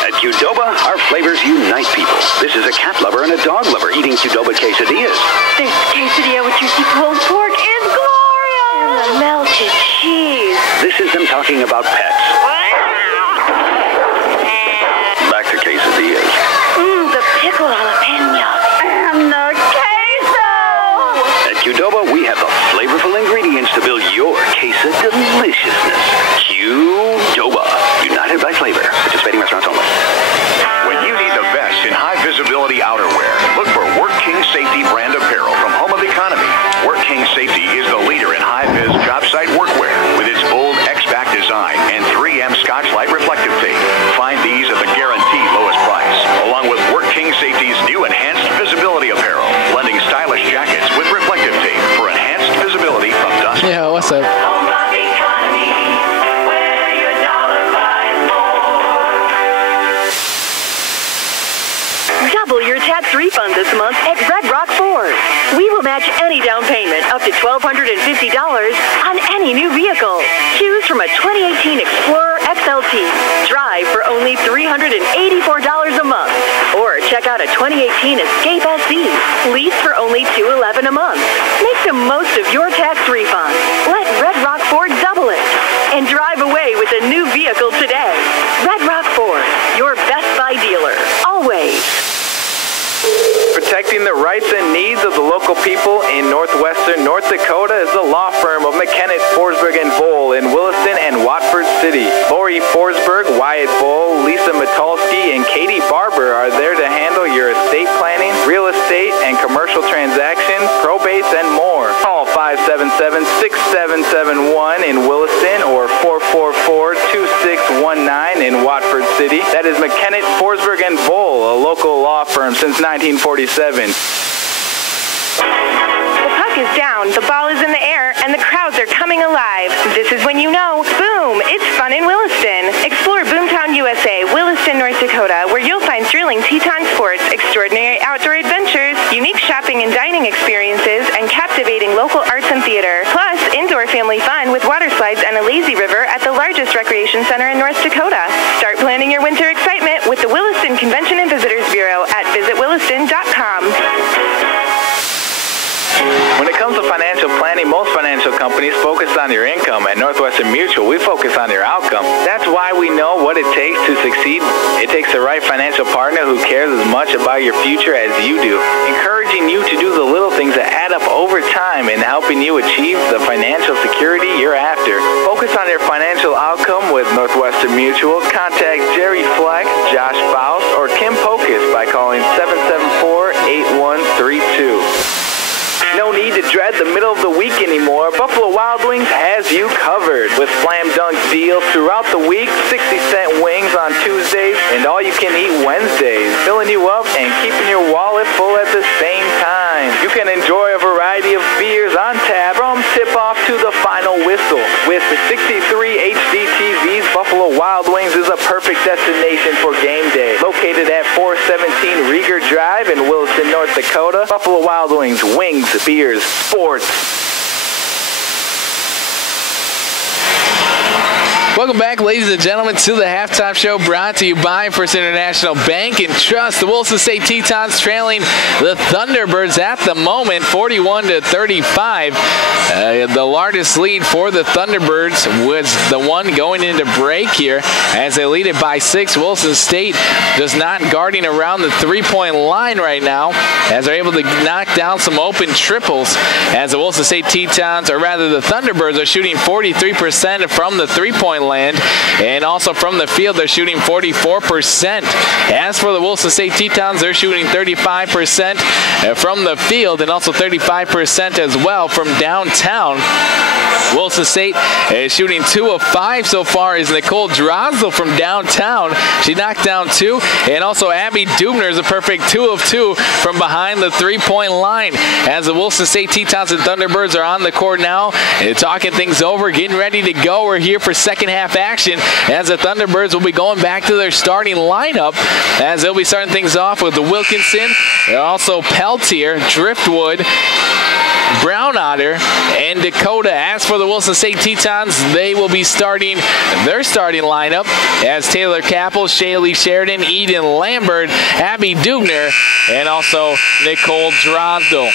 At Qdoba, our flavors unite people. This is a cat lover and a dog lover eating Qdoba quesadillas. This quesadilla with juicy pulled pork is glorious! And the melted cheese. This is them talking about pets. restaurants only. When you need the best in high-visibility outerwear, look for Work King Safety brand apparel from Home of Economy. Work King Safety is the leader in high-vis job site workwear with its bold X-back design and 3M Scotch-Lite reflective tape. Find these at the guaranteed lowest price, along with Work King Safety's new enhanced visibility apparel, blending stylish jackets with reflective tape for enhanced visibility from dusk. Yeah, what's up? Double your tax refund this month at Red Rock Ford. We will match any down payment up to $1,250 on any new vehicle. Choose from a 2018 Explorer XLT. Drive for only $384 a month. Or check out a 2018 Escape SE. Lease for only $211 a month. Make the most of your tax refund. Let Red Rock Ford double it. And drive away with a new vehicle today. Red Rock Ford, your Best Buy dealer. Always. Protecting the rights and needs of the local people in northwestern North Dakota is the law firm of McKennett, Forsberg & Bowl in Williston and Watford City. Lori Forsberg, Wyatt Bowl, Lisa Mitalski, and Katie Barber are there to handle your estate planning, real estate and commercial transactions, probates, and more. Call 577-6771 in Williston or 444-2619 in Watford City. That is McKennett, Forsberg & Bowl, a local law firm since 1947. The puck is down, the ball is in the air, and the crowds are coming alive. This is when you know, boom, it's fun in Williston. Explore Boomtown, USA, Williston, North Dakota, where you'll find thrilling Teton sports, extraordinary outdoor adventures, unique shopping and dining experiences, and captivating local arts and theater. Plus, indoor family fun with water slides and a lazy river at the largest recreation center in North Dakota. Start planning your winter excitement with the Williston Convention and Visitors Bureau at visitwilliston.com. When it comes to financial planning, most financial companies focus on your income. At Northwestern Mutual, we focus on your outcome. That's why we know what it takes to succeed. It takes the right financial partner who cares as much about your future as you do, encouraging you to do the little things that add up over time and helping you achieve the financial security you're after. Focus on your financial outcome with Northwestern Mutual. Contact Jerry Fleck, Josh Faust, or Kim Pocus by calling 774-8132. No need to dread the middle of the week anymore. Buffalo Wild Wings has you covered with slam dunk deals throughout the week, 60-cent wings on Tuesdays, and all-you-can-eat Wednesdays, filling you up and keeping your wallet full at the same time. You can enjoy a variety of beers on tap from tip-off to the final whistle. With the 63 HD TVs, Buffalo Wild Wings is a perfect destination for game day. Located at 417 Rieger Drive in Williston, North Dakota, Buffalo Wild Wings, wings, beers, sports. Welcome back, ladies and gentlemen, to the halftime show brought to you by First International Bank and Trust. The Wilson State Tetons trailing the Thunderbirds at the moment, 41-35. The largest lead for the Thunderbirds was the one going into break here as they lead it by 6. Wilson State just not guarding around the three-point line right now as they're able to knock down some open triples as the Wilson State Tetons, or rather the Thunderbirds, are shooting 43% from the three-point land, and also from the field they're shooting 44%. As for the Wilson State Tetons, they're shooting 35% from the field and also 35% as well from downtown. Wilson State is shooting 2 of 5 so far is Nicole Drosdel from downtown. She knocked down 2, and also Abby Dubner is a perfect 2 of 2 from behind the three-point line. As the Wilson State Tetons and Thunderbirds are on the court now, talking things over, getting ready to go. We're here for second half action as the Thunderbirds will be going back to their starting lineup as they'll be starting things off with the Wilkinson, also Peltier, Driftwood, Brown Otter, and Dakota. As for the Wilson State Tetons, they will be starting their starting lineup as Taylor Capel, Shaylee Sheridan, Eden Lambert, Abby Dubner, and also Nicole Drosdel.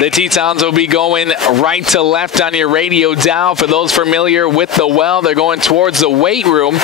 The Tetons will be going right to left on your radio dial. For those familiar with the well, they're going towards the weight room.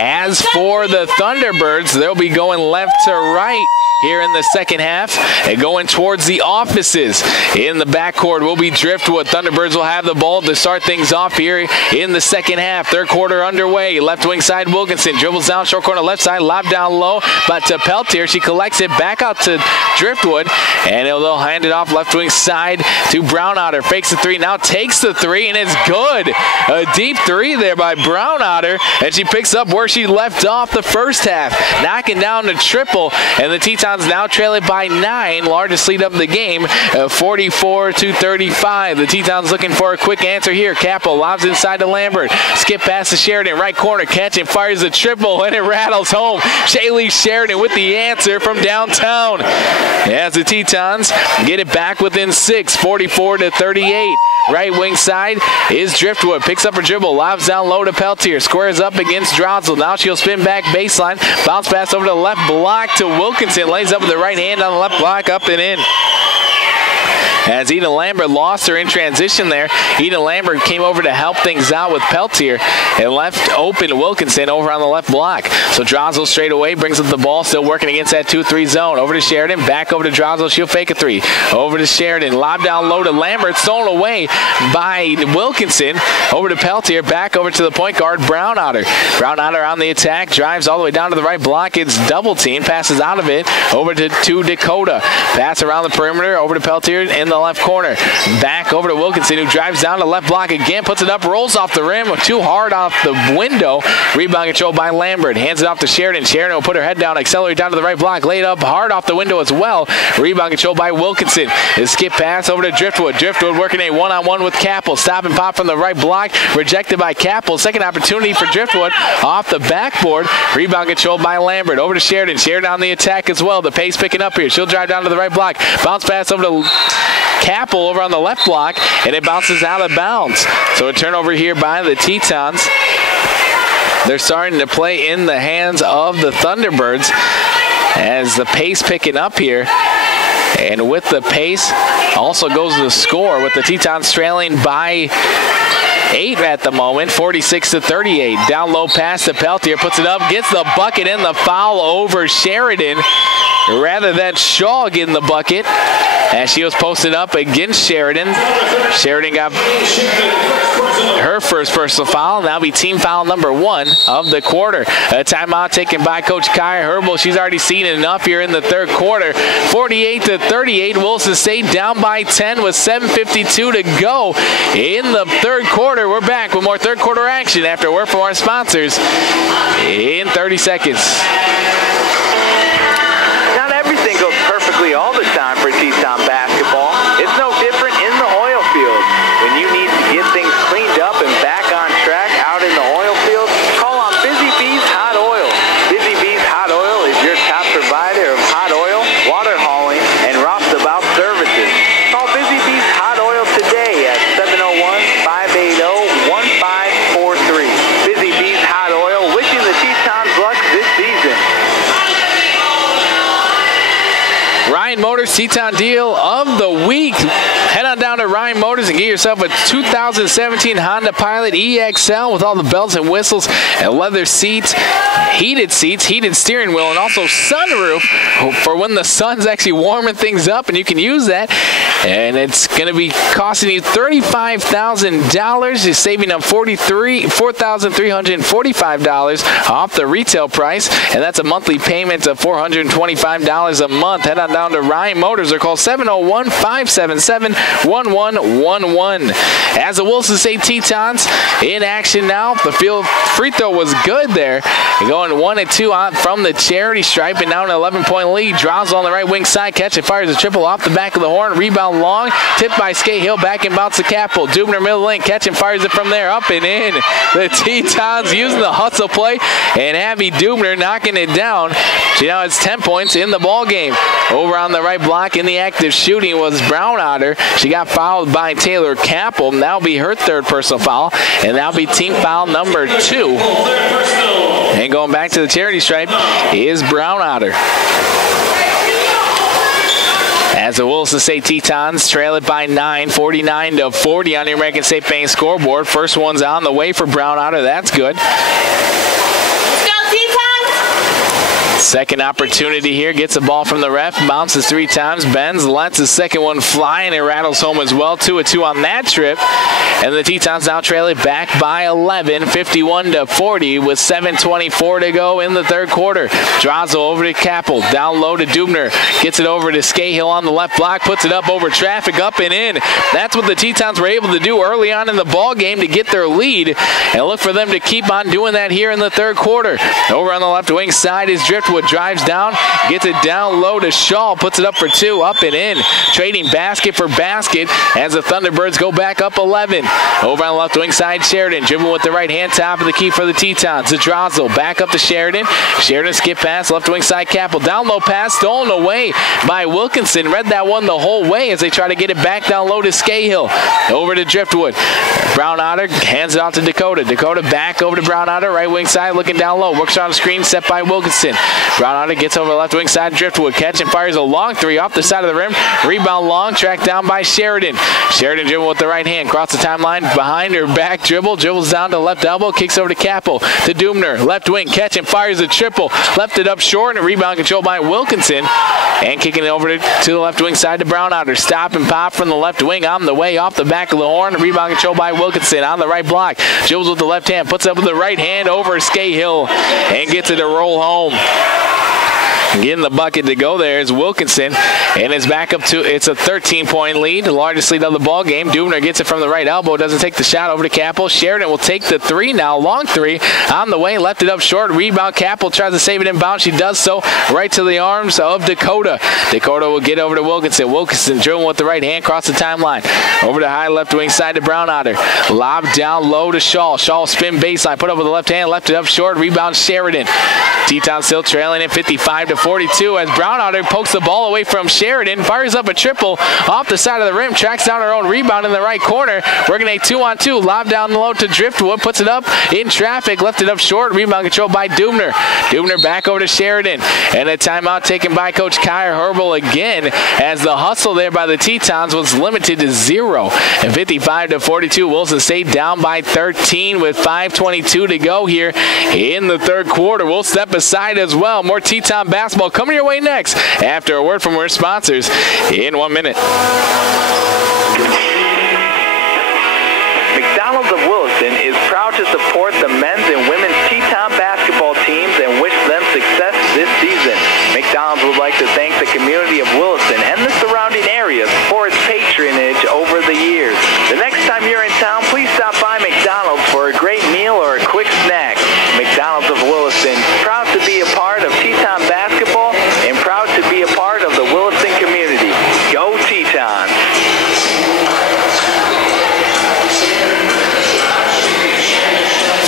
As for the Thunderbirds, they'll be going left to right here in the second half and going towards the offices. In the backcourt will be Driftwood. Thunderbirds will have the ball to start things off here in the second half. Third quarter underway. Left wing side Wilkinson dribbles down short corner left side, lob down low, but to Peltier. She collects it back out to Driftwood, and they'll hand it off left wing side to Brownotter. Fakes the three, now takes the three, and it's good. A deep three there by Brownotter, and she picks up where she left off the first half, knocking down the triple, and the Tetons now trail it by 9, largest lead of the game, 44-35. The Tetons looking for a quick answer here. Capel lobs inside to Lambert. Skip past to Sheridan, right corner, catch and fires the triple, and it rattles home. Shaylee Sheridan with the answer from downtown. As the Tetons get it back within 6, 44-38. Right wing side is Driftwood. Picks up her dribble, lobs down low to Peltier. Squares up against Dronsel. Now she'll spin back baseline. Bounce pass over to the left block to Wilkinson. Lays up with the right hand on the left block, up and in. As Eden Lambert lost her in transition there, Eden Lambert came over to help things out with Peltier and left open Wilkinson over on the left block. So Dronsel straight away brings up the ball, still working against that 2-3 zone. Over to Sheridan, back over to Dronsel. She'll fake a three. Over to Sheridan, lob down low to Lambert, stolen away by Wilkinson. Over to Peltier, back over to the point guard, Brownotter. Brownotter on the attack, drives all the way down to the right block. It's double team, passes out of it over to Dakota. Pass around the perimeter, over to Peltier in the left corner. Back over to Wilkinson, who drives down the left block again, puts it up, rolls off the rim, too hard off the window. Rebound control by Lambert. Hands it off to Sheridan. Sheridan will put her head down, accelerate down to the right block, laid up hard off the window as well. Rebound control by Wilkinson. A skip pass over to Driftwood. Driftwood working a one-on-one with Capel. Stop and pop from the right block. Rejected by Capel. Second opportunity for Driftwood off the backboard. Rebound control by Lambert. Over to Sheridan. Sheridan on the attack as well. The pace picking up here. She'll drive down to the right block. Bounce pass over to Capel over on the left block, and it bounces out of bounds. So a turnover here by the Tetons. They're starting to play in the hands of the Thunderbirds as the pace picking up here. And with the pace also goes the score, with the Tetons trailing by 8 at the moment, 46-38. Down low pass to Peltier, puts it up, gets the bucket and the foul over Sheridan, rather than Shaw getting the bucket, as she was posted up against Sheridan. Sheridan got her first personal foul. Now be team foul number 1 of the quarter. A timeout taken by Coach Kaya Herbal. She's already seen enough here in the third quarter. 48-38. Williston State down by 10 with 7:52 to go in the third quarter. We're back with more third quarter action after a word from our sponsors in 30 seconds. Not everything goes perfectly all the time for Teton basketball. It's no different in the oil field. When you need to get things cleaned up and back on track out in the oil field, call on Busy Bees Hot Oil. Busy Bees Hot Oil is your top provider of hot oil, water hauling, and roustabout services. Call Busy Bees Hot Oil today at 701-580-1543. Busy Bees Hot Oil, wishing the Tetons luck this season. Ryan Motors Teton Deal of the Week. Head on down to Ryan Motors and get yourself a 2017 Honda Pilot EXL with all the bells and whistles and leather seats, heated steering wheel, and also sunroof for when the sun's actually warming things up, and you can use that. And it's going to be costing you $35,000. You're saving up $4,345 off the retail price, and that's a monthly payment of $425 a month. Head on down to Ryan Motors or call 701-577-1111. As the Williston State Tetons in action now, the field free throw was good there. Going 1-2 out from the charity stripe, and now an 11-point lead. Drowns on the right wing side, catch and fires a triple off the back of the horn. Rebound long, tipped by Skate Hill, back and bounce to Capel. Dubner middle lane, catch and fires it from there, up and in. The Tetons using the hustle play, and Abby Dubner knocking it down. She now has 10 points in the ball game. Over on the right block in the active shooting was Brownotter. She got fouled by Taylor Capel. That'll be her third personal foul, and that'll be team foul number 2. And going back to the charity stripe is Brownotter. as the Williston State Tetons trail it by 9, 49-40 on the American State Bank scoreboard. First one's on the way for Brown Otter. That's good. Second opportunity here. Gets the ball from the ref. Bounces 3 times. Bends. Lets the second one fly, and it rattles home as well. 2-2 on that trip. And the Tetons now trail it back by 11, 51-40 with 7:24 to go in the third quarter. Drazel over to Kappel. Down low to Dubner. Gets it over to Scahill on the left block. Puts it up over traffic, up and in. That's what the Tetons were able to do early on in the ball game to get their lead. And look for them to keep on doing that here in the third quarter. Over on the left wing side is Driftwood. Drives down, gets it down low to Shaw, puts it up for 2, up and in. Trading basket for basket as the Thunderbirds go back up 11. Over on the left wing side, Sheridan dribbling with the right hand, top of the key for the Tetons. Zadrazil back up to Sheridan. Sheridan skip pass, left wing side, Kappel. Down low pass, stolen away by Wilkinson. Read that one the whole way as they try to get it back down low to Scahill. Over to Driftwood. Brown Otter hands it off to Dakota. Dakota back over to Brown Otter, right wing side, looking down low. Works on the screen, set by Wilkinson. Brown Otter gets over the left wing side. Driftwood catch and fires a long 3 off the side of the rim. Rebound long, tracked down by Sheridan. Sheridan dribble with the right hand. Cross the timeline, behind her back dribble. Dribbles down to left elbow. Kicks over to Kappel. To Dubner. Left wing catch and fires a triple. Left it up short, and a rebound controlled by Wilkinson. And kicking it over to the left wing side to Brown Otter. Stop and pop from the left wing on the way off the back of the horn. Rebound controlled by Wilkinson on the right block. Dribbles with the left hand. Puts up with the right hand over Scahill and gets it to roll home. Getting the bucket to go there is Wilkinson, and it's back up to, it's a 13-point lead, the largest lead of the ball game. Dubner gets it from the right elbow, doesn't take the shot, over to Kappel. Sheridan will take the 3 now, long 3 on the way, left it up short, rebound. Kappel tries to save it in bounds. She does so right to the arms of Dakota. Dakota will get over to Wilkinson. Wilkinson dribbling with the right hand, cross the timeline. Over to high left wing side to Brown Otter. Lob down low to Shaw. Shaw spin baseline, put up with the left hand, left it up short, rebound Sheridan. Teton still trailing at 55-42 as Brown Otter pokes the ball away from Sheridan, fires up a triple off the side of the rim, tracks down her own rebound in the right corner. Working a 2-on-2, lob down low to Driftwood, puts it up in traffic, left it up short, rebound controlled by Dubner. Dubner back over to Sheridan, and a timeout taken by Coach Kyer Herbal again as the hustle there by the Tetons was limited to 0. And 55-42, Williston State down by 13 with 5:22 to go here in the third quarter. We'll step aside as well. More Teton basketball coming your way next after a word from our sponsors in 1 minute. McDonald's of Williston is proud to support the men's and women's Teton basketball teams and wish them success this season. McDonald's would like to thank the community of Williston and the surrounding areas for its patronage over the years. The next time you're in town, please stop by McDonald's for a great meal or a quick snack. McDonald's of Williston, proud to be a part of Teton basketball and proud to be a part of the Williston community. Go Teton!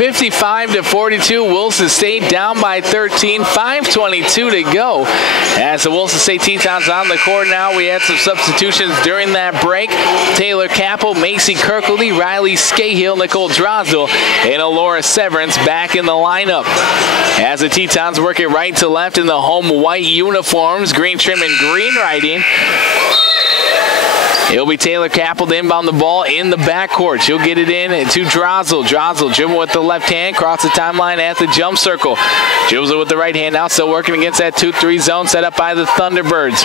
55-42, Williston State down by 13, 5:22 to go. As the Williston State Tetons on the court now, we had some substitutions during that break. Taylor Kappel, Macy Kirkley, Riley Scahill, Nicole Drosdell, and Alora Severance back in the lineup. As the Tetons work it right to left in the home white uniforms, green trim and green writing. It'll be Taylor Kappel to inbound the ball in the backcourt. She'll get it in to Drosdell. Drosdell dribble with the left hand, cross the timeline at the jump circle. Dribbles it with the right hand now, still working against that 2-3 zone set up by the Thunderbirds.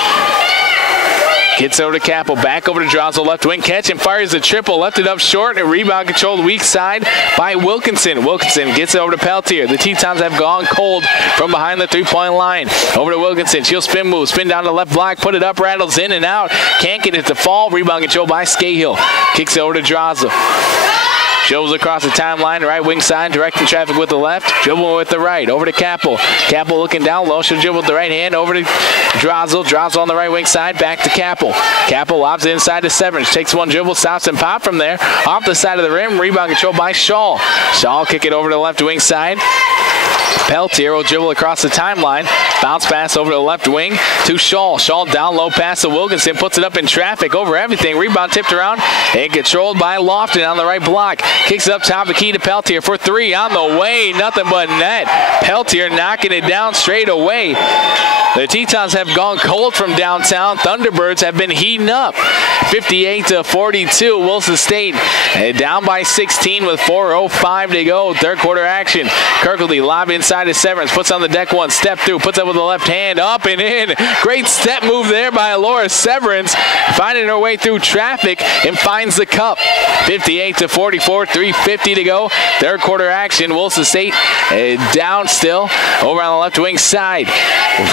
Gets over to Kappel, back over to Drosdell, left wing catch and fires the triple, left it up short, and rebound controlled weak side by Wilkinson. Wilkinson gets it over to Peltier. The Tetons have gone cold from behind the three-point line. Over to Wilkinson, she'll spin move, spin down the left block, put it up, rattles in and out, can't get it to fall, rebound controlled by Scahill. Kicks it over to Drosdell. Dribbles across the timeline, right wing side, directing traffic with the left, dribbling with the right, over to Kappel. Kappel looking down low, she'll dribble with the right hand, over to Drosdell. Drosdell on the right wing side, back to Kappel. Kappel lobs it inside to Severance, takes one dribble, stops and pop from there, off the side of the rim, rebound controlled by Shaw. Shaw kick it over to the left wing side. Peltier will dribble across the timeline, Bounce pass over to the left wing to Shaw. Shaw down low pass to Wilkinson. Puts it up in traffic over everything. Rebound tipped around and controlled by Lofton on the right block. Kicks it up top of the key to Peltier for three on the way. Nothing but net. Peltier knocking it down straight away. The Tetons have gone cold from downtown. Thunderbirds have been heating up. 58-42. Wilson State down by 16 with 4:05 to go. Third quarter action. Kirkley lob inside to Severance. Puts on the deck one. Step through. Puts up with the left hand. Up and in. Great step move there by Laura Severance. Finding her way through traffic and finds the cup. 58-44. 3:50 to go. Third quarter action. Wilson State down still over on the left wing side.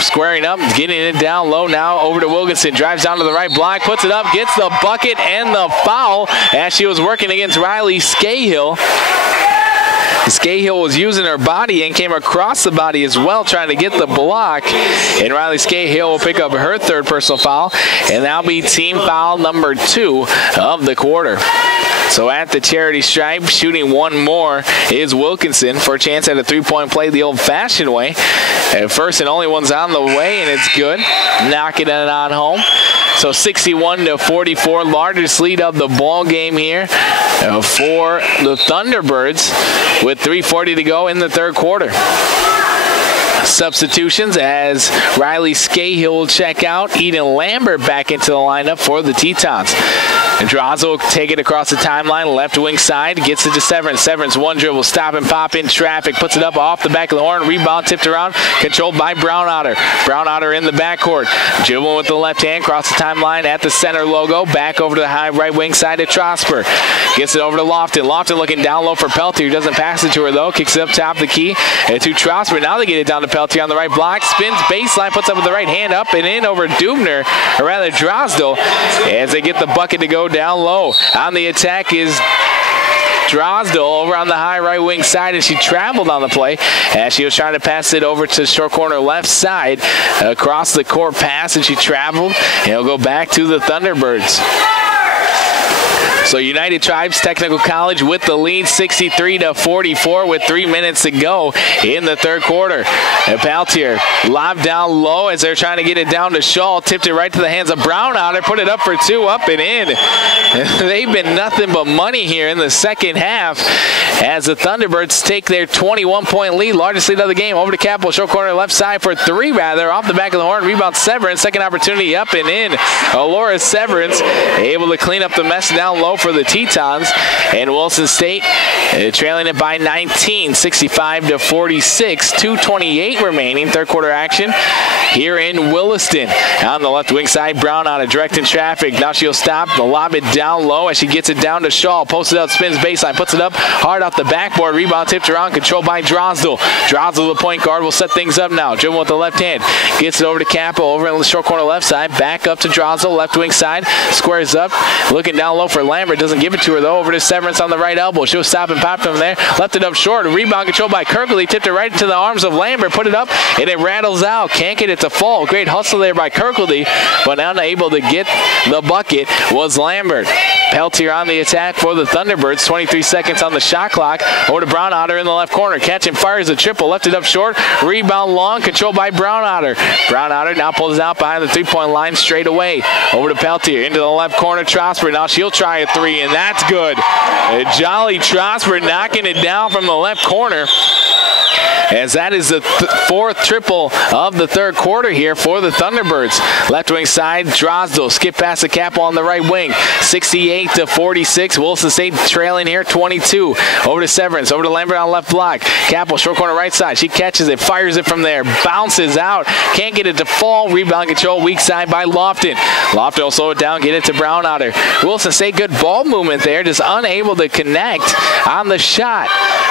Squaring up. Getting it down low now over to Wilkinson. Drives down to the right block. Puts it up. Gets the bucket and the foul as she was working against Riley Scahill. Scahill was using her body and came across the body as well, trying to get the block. And Riley Scahill will pick up her third personal foul, and that'll be team foul number 2 of the quarter. So at the charity stripe, shooting one more is Wilkinson for a chance at a three-point play the old-fashioned way. First and only one's on the way, and it's good. Knocking it on home. So 61-44, largest lead of the ball game here for the Thunderbirds with 3:40 to go in the third quarter. Substitutions as Riley Scahill will check out. Eden Lambert back into the lineup for the Tetons. Draza will take it across the timeline, left wing side, gets it to Severance. Severance, one dribble, stop and pop in traffic, puts it up off the back of the horn, rebound tipped around, controlled by Brownotter. Brownotter in the backcourt, dribbling with the left hand, across the timeline at the center logo, back over to the high right wing side to Trosper. Gets it over to Lofton. Lofton looking down low for Peltier, doesn't pass it to her though, kicks it up top of the key to Trosper. Now they get it down to Peltier on the right block, spins baseline, puts up with the right hand up and in over Dubner, or rather Drosdell, as they get the bucket to go down low. On the attack is Drosdell over on the high right wing side, and she traveled on the play as she was trying to pass it over to short corner left side. Across the court pass, and she traveled, and it'll go back to the Thunderbirds. So United Tribes Technical College with the lead, 63-44 with 3 minutes to go in the third quarter. And Peltier lobbed down low as they're trying to get it down to Shaw. Tipped it right to the hands of Brownotter. Put it up for two, up and in. They've been nothing but money here in the second half as the Thunderbirds take their 21-point lead, largest lead of the game. Over to Capel, short corner left side for three, rather. Off the back of the horn, rebound Severance. Second opportunity, up and in. Alora Severance able to clean up the mess down low for the Tetons, and Wilson State trailing it by 19, 65-46, 2:28 remaining. Third quarter action here in Williston. On the left wing side, Brown on a directing traffic. Now she'll stop, lob it down low as she gets it down to Shaw. Posted up, spins baseline, puts it up hard off the backboard. Rebound tipped around, controlled by Drosdell. Drosdell, the point guard, will set things up now. Dribble with the left hand, gets it over to Capel over in the short corner left side. Back up to Drosdell, left wing side, squares up, looking down low for Lambert. Doesn't give it to her though. Over to Severance on the right elbow. She'll stop and pop from there. Left it up short. Rebound controlled by Kirkley. Tipped it right into the arms of Lambert. Put it up and it rattles out. Can't get it to fall. Great hustle there by Kirkley, but unable to get the bucket was Lambert. Peltier on the attack for the Thunderbirds. 23 seconds on the shot clock. Over to Brownotter in the left corner. Catch and fires a triple. Left it up short. Rebound long. Controlled by Brownotter. Brownotter now pulls out behind the three-point line straight away. Over to Peltier into the left corner. Trosper. Now she'll try a three, and that's good. Jolly Trosper knocking it down from the left corner, as that is the fourth triple of the third quarter here for the Thunderbirds. Left wing side, Drosdell skip past the Capel on the right wing. 68-46. Wilson State trailing here, 22. Over to Severance, over to Lambert on left block. Capel, short corner right side. She catches it, fires it from there, bounces out. Can't get it to fall. Rebound control, weak side by Lofton. Lofton will slow it down, get it to Brownotter. Wilson State, good ball movement there, just unable to connect on the shot.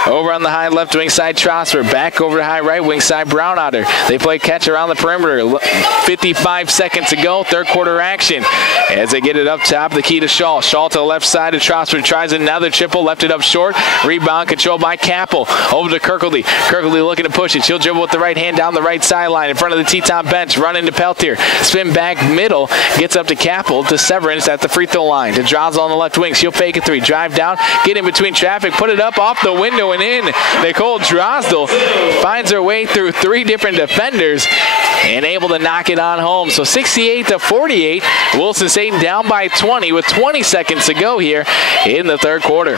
Over on the high left wing side, Trosper. Back over to high right wing side, Brownotter. They play catch around the perimeter. 55 seconds to go, third quarter action. As they get it up top, the key to Shaw. Shaw to the left side of Trosper. Tries another triple, left it up short. Rebound controlled by Capel. Over to Kirkley. Kirkley looking to push it. She'll dribble with the right hand down the right sideline in front of the Teton bench. Run into Peltier. Spin back middle. Gets up to Capel, to Severance at the free throw line. To Drosdell on the left wing. She'll fake a three. Drive down. Get in between traffic. Put it up off the window and in. Nicole Drosdell finds her way through 3 different defenders and able to knock it on home. So 68-48, Williston State down by 20 with 20 seconds to go here in the third quarter.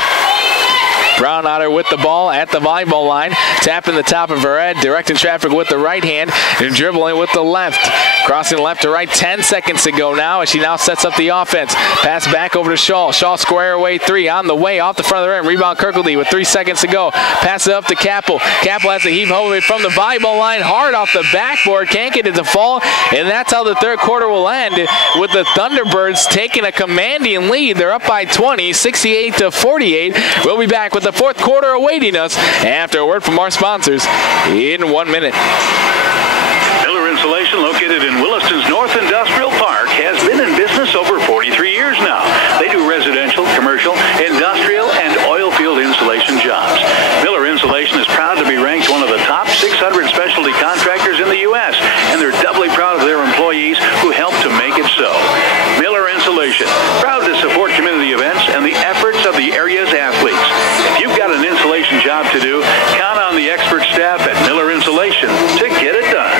Brown Otter with the ball at the volleyball line, tapping the top of her head, directing traffic with the right hand, and dribbling with the left. Crossing left to right, 10 seconds to go now, as she now sets up the offense. Pass back over to Shaw. Shaw square away 3 on the way, off the front of the rim. Rebound Kirkley with 3 seconds to go. Pass it up to Capel. Capel has to heave home from the volleyball line, hard off the backboard, can't get it to fall, and that's how the third quarter will end, with the Thunderbirds taking a commanding lead. They're up by 20, 68-48. We'll be back with the fourth quarter awaiting us after a word from our sponsors in 1 minute. Miller Insulation, located in Williston's North Industrial Park, has been in business over 43 years now. They do residential, commercial, industrial, and oil field insulation jobs. Miller Insulation is proud to be ranked one of the top 600 specialty contractors in the U.S., and they're doubly proud of their employees who help to make it so. Miller Insulation, proud to support community events and the efforts of the area's athletes. If you've got an insulation job to do, count on the expert staff at Miller Insulation to get it done.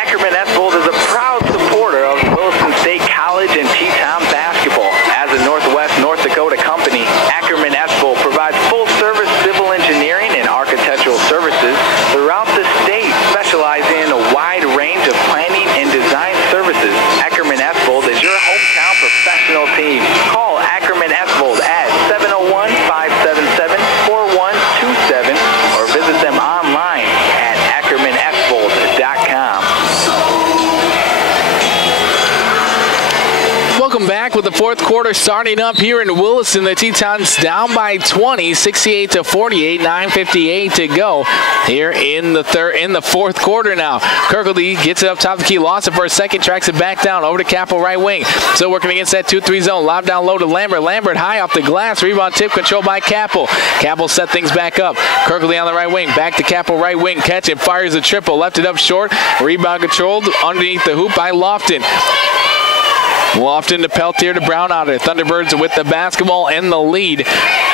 Ackerman Esbold is a proud supporter of Williston State College and Teton basketball. As a Northwest North Dakota company, Ackerman Esbold provides full-service civil engineering and architectural services throughout the state, specializing in a wide range of planning and design services. Ackerman Esbold is your hometown professional team. Call Ackerman Esbold at 701-577-4127 or visit them online at ackermanesbold.com. Welcome back with the fourth quarter starting up here in Williston. The Tetons down by 20, 68-48, 9:58 to go here in the fourth quarter now. Kirkley gets it up top of the key, lost it for a second, tracks it back down over to Capel right wing. Still working against that 2-3 zone. Lob down low to Lambert. Lambert high off the glass. Rebound tip controlled by Capel. Capel set things back up. Kirkley on the right wing. Back to Capel right wing. Catch it. Fires a triple. Left it up short. Rebound controlled underneath the hoop by Lofton. Lofton to Peltier to Brown Otter. Thunderbirds with the basketball and the lead.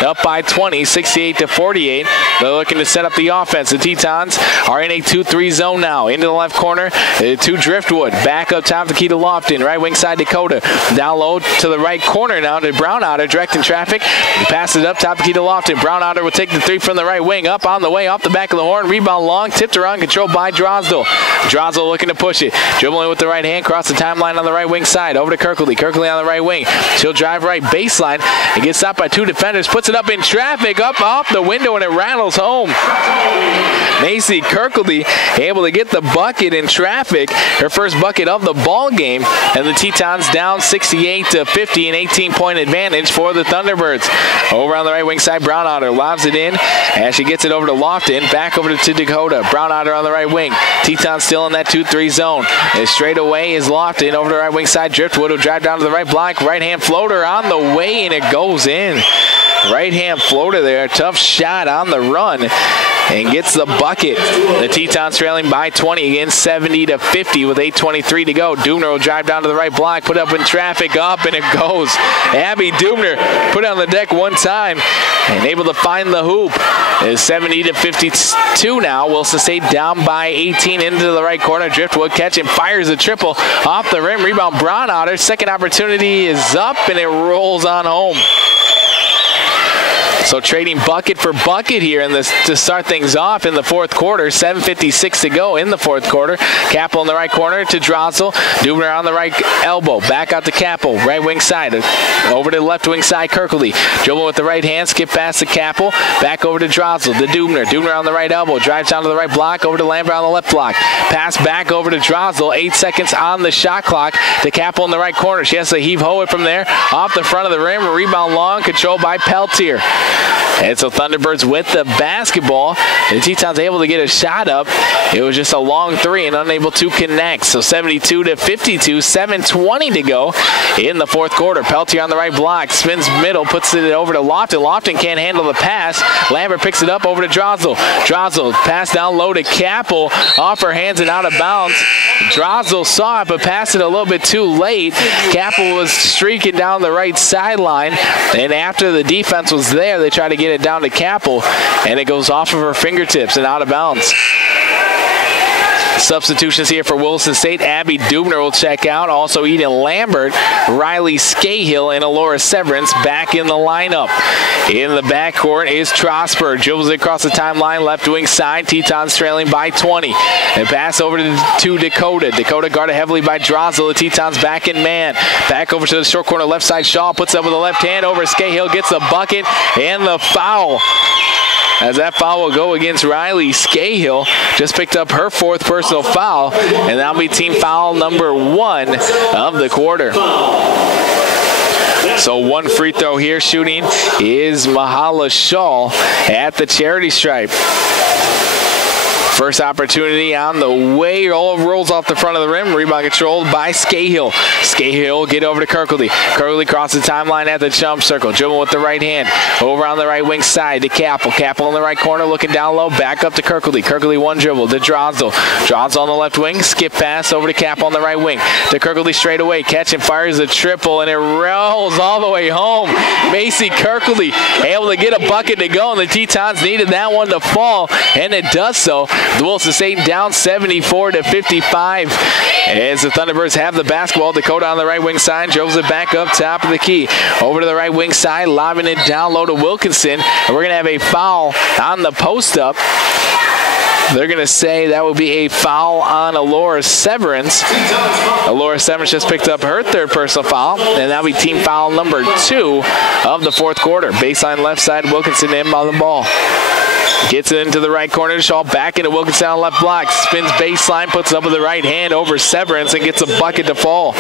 Up by 20, 68-48. They're looking to set up the offense. The Tetons are in a 2-3 zone now. Into the left corner to Driftwood. Back up top of the key to Lofton. Right wing side Dakota. Down low to the right corner now to Brown Otter. Directing traffic. He passes it up top of the key to Lofton. Brown Otter will take the 3 from the right wing. Up on the way off the back of the horn. Rebound long. Tipped around. Controlled by Drosdell. Drosdell looking to push it. Dribbling with the right hand. Cross the timeline on the right wing side. Over to Kirkley. Kirkley on the right wing. She'll drive right baseline and gets stopped by 2 defenders. Puts it up in traffic. Up off the window and it rattles home. Macy Kirkley able to get the bucket in traffic. Her first bucket of the ball game. And the Tetons down 68-50, an 18-point advantage for the Thunderbirds. Over on the right wing side, Brown Otter lobs it in as she gets it over to Lofton. Back over to Dakota. Brown Otter on the right wing. Teton still in that 2-3 zone. And straight away is Lofton. Over to the right wing side, Driftwood will drive down to the right block. Right hand floater on the way and it goes in. Right hand floater there. Tough shot on the run and gets the bucket. The Tetons trailing by 20 again, 70-50 with 8:23 to go. Dubner will drive down to the right block, put up in traffic, up, and it goes. Abby Dubner put it on the deck one time and able to find the hoop. It's 70-52 now. Williston State down by 18 into the right corner. Driftwood catching, fires a triple off the rim. Rebound Brown Otter. Second opportunity is up and it rolls on home. So trading bucket for bucket here in this to start things off in the fourth quarter. 7:56 to go in the fourth quarter. Capel in the right corner to Drosdell. Dubner on the right elbow. Back out to Capel. Right wing side. Over to the left wing side, Kirkley. Dribble with the right hand. Skip past to Capel. Back over to Drosdell. To Dubner. Dubner on the right elbow. Drives down to the right block. Over to Lambert on the left block. Pass back over to Drosdell. 8 seconds on the shot clock. To Capel in the right corner. She has to heave ho it from there. Off the front of the rim. Rebound long. Controlled by Peltier. And so Thunderbirds with the basketball. The Tetons able to get a shot up. It was just a long 3 and unable to connect. So 72-52, 7:20 to go in the fourth quarter. Peltier on the right block. Spins middle, puts it over to Lofton. Lofton can't handle the pass. Lambert picks it up over to Drosdell. Drosdell pass down low to Capel. Off her hands and out of bounds. Drosdell saw it but passed it a little bit too late. Capel was streaking down the right sideline. And after the defense was there, the They try to get it down to Capel, and it goes off of her fingertips and out of bounds. Substitutions here for Williston State. Abby Dubner will check out. Also Eden Lambert, Riley Scahill, and Alora Severance back in the lineup. In the backcourt is Trosper. Dribbles across the timeline, left wing side. Teton's trailing by 20. And pass over to Dakota. Dakota guarded heavily by Drozdel. The Teton's back in man. Back over to the short corner left side. Shaw puts up with the left hand over Scahill. Gets the bucket and the foul. As that foul will go against Riley Scahill. Just picked up her 4th personal foul, and that'll be team foul number 1 of the quarter. So 1 free throw here shooting is Mahala Shaw at the charity stripe. First opportunity on the way. Rolls off the front of the rim. Rebound controlled by Scahill. Scahill get over to Kirkley. Kirkley crosses the timeline at the jump circle. Dribble with the right hand. Over on the right wing side to Capel. Capel in the right corner looking down low. Back up to Kirkley. Kirkley 1 dribble to Drozdel. Drozdel on the left wing. Skip pass over to Capel on the right wing. To Kirkley straight away. Catch and fires a triple, and it rolls all the way home. Macy Kirkley able to get a bucket to go, and the Tetons needed that one to fall, and it does so. The Williston State down 74-55 as the Thunderbirds have the basketball. Dakota on the right wing side dribbles it back up top of the key. Over to the right wing side, lobbing it down low to Wilkinson. And we're going to have a foul on the post up. They're going to say that will be a foul on Alora Severance. Alora Severance just picked up her 3rd personal foul, and that'll be team foul number 2 of the 4th quarter. Baseline left side, Wilkinson in on the ball. Gets it into the right corner to Shaw. Back into Wilkinson on left block. Spins baseline, puts it up with the right hand over Severance, and gets a bucket to fall.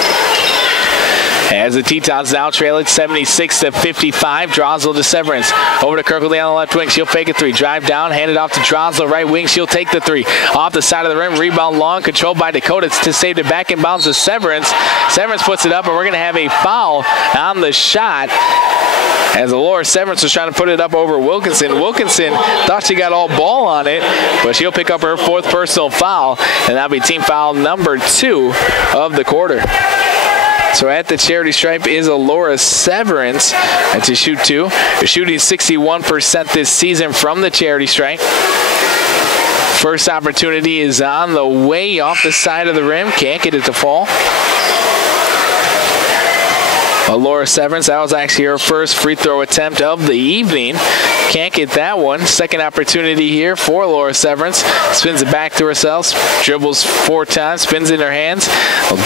As the Tetons now trail it 76-55. Drozdel to Severance. Over to Kirkley on the left wing. She'll fake a 3. Drive down. Hand it off to Drozdel. Right wing. She'll take the 3. Off the side of the rim. Rebound long. Controlled by Dakota to save it back in bounds to Severance. Severance puts it up, and we're going to have a foul on the shot. As Alora Severance was trying to put it up over Wilkinson. Wilkinson thought she got all ball on it, but she'll pick up her 4th personal foul, and that'll be team foul number 2 of the quarter. So at the charity stripe is Alora Severance to shoot 2. They're shooting 61% this season from the charity stripe. First opportunity is on the way off the side of the rim. Can't get it to fall. Alora Severance, that was actually her first free throw attempt of the evening. Can't get that one. Second opportunity here for Alora Severance. Spins it back to herself. Dribbles 4 times. Spins in her hands.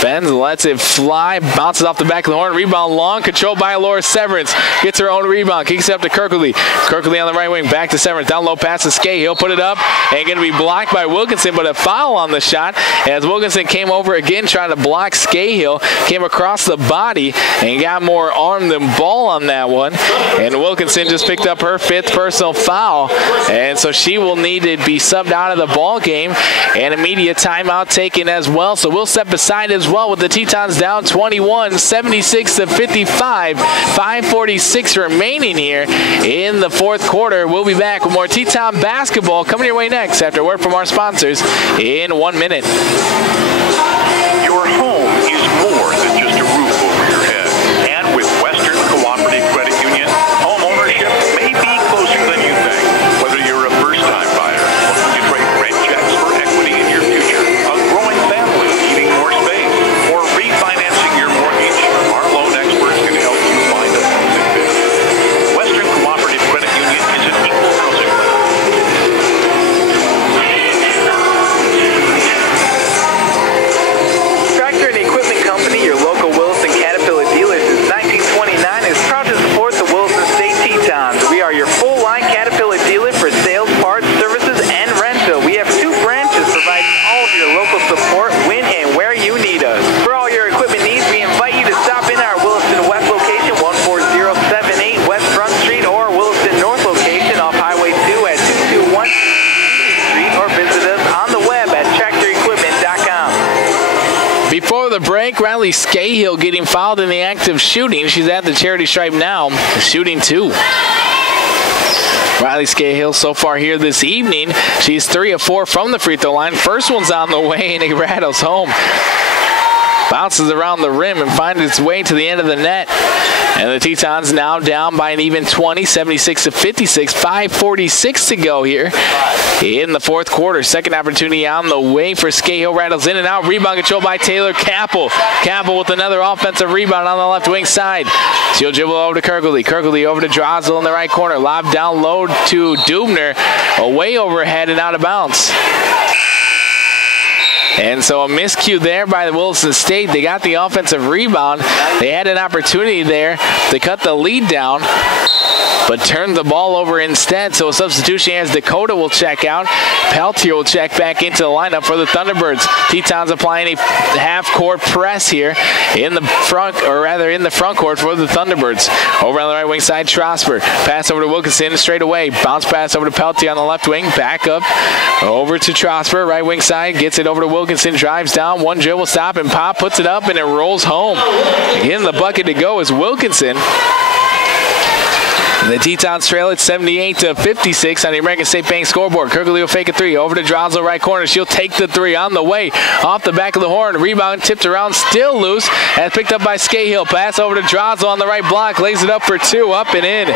Bends, lets it fly. Bounces off the back of the horn. Rebound long. Controlled by Alora Severance. Gets her own rebound. Kicks it up to Kirkley. Kirkley on the right wing. Back to Severance. Down low pass to Scahill. Put it up. And going to be blocked by Wilkinson, but a foul on the shot as Wilkinson came over again trying to block Scahill. Came across the body and got more arm than ball on that one, and Wilkinson just picked up her 5th personal foul, and so she will need to be subbed out of the ball game, and immediate timeout taken as well. So we'll step aside as well with the Tetons down 21, 76-55, 5:46 remaining here in the 4th quarter. We'll be back with more Teton basketball coming your way next after a word from our sponsors in 1 minute. Your home is more than just a roof over your head. And with Western Cooperative Credit Union, home ownership may be closer than you think. Whether you're a first-time buyer looking to trade rent checks for equity in your future, a growing family needing more space, or refinancing your mortgage, our loan experts can help you find a home that fits. Western Cooperative Credit Union is an equal housing lender. Tractor and Equipment Company, your local Williston Caterpillar dealer since 1929, is proud to support the Williston State Tetons. We are your full-line Caterpillar dealer for sales, parts, services, and rental. We have 2 branches providing all of your local support when and where you need us. For all your equipment needs, we invite you to stop in our Williston West location, 14078 West Front Street, or Williston North location off Highway 2 at 221 Street, or visit us on the web at tractorequipment.com. Before the break, Riley Scahill getting fouled in the act of shooting. She's at the charity stripe now, shooting 2. Riley Scahill so far here this evening, she's 3 of 4 from the free throw line. First one's on the way, and it rattles home. bounces around the rim and finds its way to the end of the net. And the Tetons now down by an even 20, 76-56, 5:46 to go here in the fourth quarter. Second opportunity on the way for Scahill. Rattles in and out. Rebound controlled by Taylor Capel. Capel with another offensive rebound on the left wing side. She'll dribble over to Kirkley. Kirkley over to Drosel in the right corner. Lob down low to Dubner. Away overhead and out of bounds. And so a miscue there by the Williston State. They got the offensive rebound. They had an opportunity there to cut the lead down, but turned the ball over instead. So a substitution as Dakota will check out. Peltier will check back into the lineup for the Thunderbirds. Tetons applying a half-court press here in the front, or rather in the front court for the Thunderbirds. Over on the right wing side, Strasburg. Pass over to Wilkinson straight away. Bounce pass over to Peltier on the left wing. Back up over to Strasburg. Right wing side. Gets it over to Wilkinson. Drives down. One dribble stop and pop. Puts it up and it rolls home. In the bucket to go is Wilkinson. The Tetons trail at 78-56 on the American State Bank scoreboard. Kirkley will fake a three. Over to Drosel, right corner. She'll take the three on the way. Off the back of the horn. Rebound tipped around. Still loose. As picked up by Scahill. Pass over to Drosel on the right block. Lays it up for two. Up and in.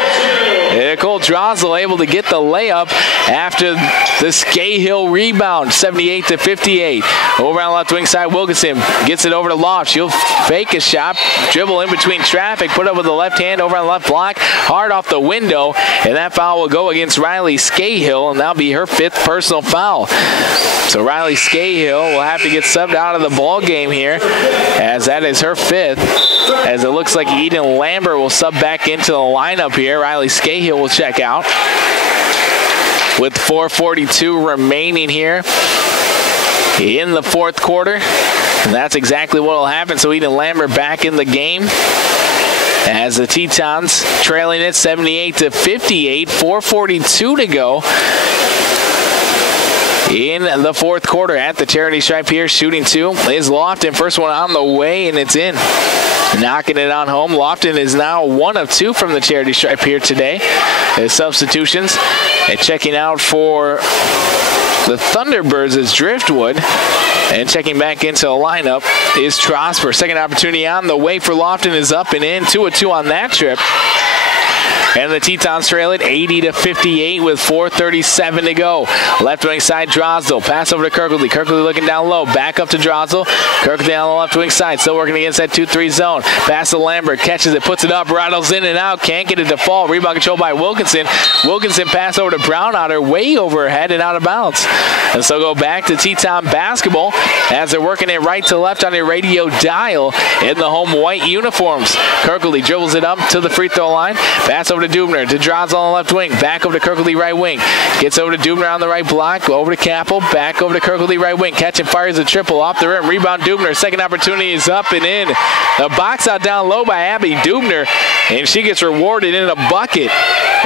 Nicole Drosel able to get the layup after the Scahill rebound. 78-58. Over on the left wing side, Wilkinson gets it over to Loft. She'll fake a shot. Dribble in between traffic. Put up with the left hand over on the left block. Hard off the window, and that foul will go against Riley Scahill, and that'll be her fifth personal foul. So Riley Scahill will have to get subbed out of the ball game here, as that is her fifth, as it looks like Eden Lambert will sub back into the lineup here. Riley Scahill will check out with 4:42 remaining here in the fourth quarter, and that's exactly what will happen. So Eden Lambert back in the game, as the Tetons trailing it 78-58, 4:42 to go in the fourth quarter. At the charity stripe here, shooting two is Lofton. First one on the way, and it's in. Knocking it on home. Lofton is now 1 of 2 from the charity stripe here today. His substitutions, and checking out for the Thunderbirds is Driftwood. And checking back into the lineup is Trosper. Second opportunity on the way for Lofton is up and in. 2 of 2 on that trip. And the Tetons trail it 80-58 with 4:37 to go. Left wing side, Drosel. Pass over to Kirkley. Kirkley looking down low. Back up to Drosel. Kirkley on the left wing side. Still working against that 2-3 zone. Pass to Lambert. Catches it. Puts it up. Rattles in and out. Can't get it to fall. Rebound controlled by Wilkinson. Wilkinson pass over to Brownotter. Way overhead and out of bounds. And so go back to Teton basketball as they're working it right to left on your radio dial in the home white uniforms. Kirkley dribbles it up to the free throw line. Pass over to Dubner, to Drosel on the left wing, back over to Kirkley right wing, gets over to Dubner on the right block, over to Capel, back over to Kirkley right wing, catch and fires a triple off the rim, rebound Dubner, second opportunity is up and in. A box out down low by Abby Dubner, and she gets rewarded in a bucket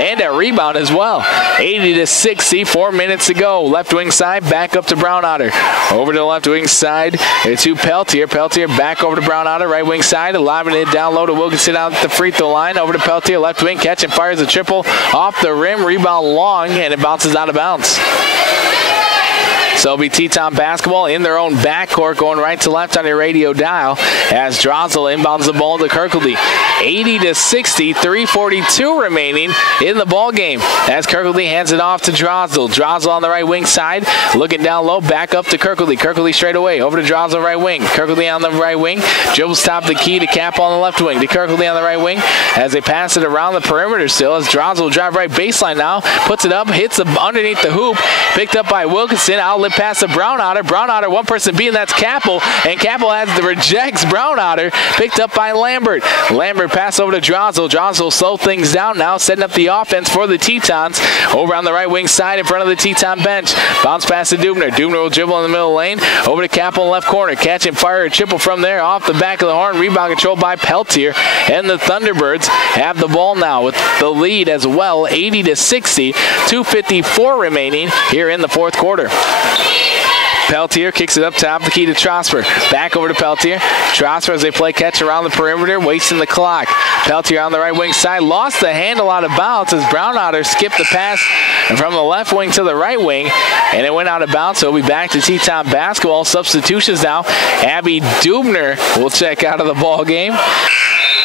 and a rebound as well. 80-60, 4 minutes to go. Left wing side, back up to Brownotter. Over to the left wing side to Peltier. Peltier back over to Brownotter, right wing side, lobbing it down low to Wilkinson out at the free throw line. Over to Peltier, left wing, catch and fires a triple off the rim, rebound long, and it bounces out of bounds. So it'll be Teton basketball in their own backcourt, going right to left on your radio dial as Drosel inbounds the ball to Kirkley. 80-60, 3:42 remaining in the ball game as Kirkley hands it off to Drosel. Drosel on the right wing side, looking down low, back up to Kirkley. Kirkley straight away, over to Drosel right wing. Kirkley on the right wing, dribbles top the key to Cap on the left wing. To Kirkley on the right wing as they pass it around the perimeter still as Drosel will drive right baseline now, puts it up, hits underneath the hoop, picked up by Wilkinson, outlet pass to Brownotter. Brownotter, one person beating, that's Capel, and Capel rejects Brownotter, picked up by Lambert. Lambert pass over to Drosel. Drosel slow things down now, setting up the offense for the Tetons. Over on the right wing side in front of the Teton bench. Bounce pass to Dubner. Dubner will dribble in the middle lane. Over to Capel in left corner. Catch and fire a triple from there off the back of the horn. Rebound controlled by Peltier. And the Thunderbirds have the ball now with the lead as well, 80-60. 2:54 remaining here in the fourth quarter. Peltier kicks it up top the key to Trosper. Back over to Peltier. Trosper as they play catch around the perimeter, wasting the clock. Peltier on the right wing side, lost the handle out of bounds as Brownotter skipped the pass from the left wing to the right wing, and it went out of bounds, so we'll be back to Teton basketball. Substitutions now. Abby Dubner will check out of the ball game.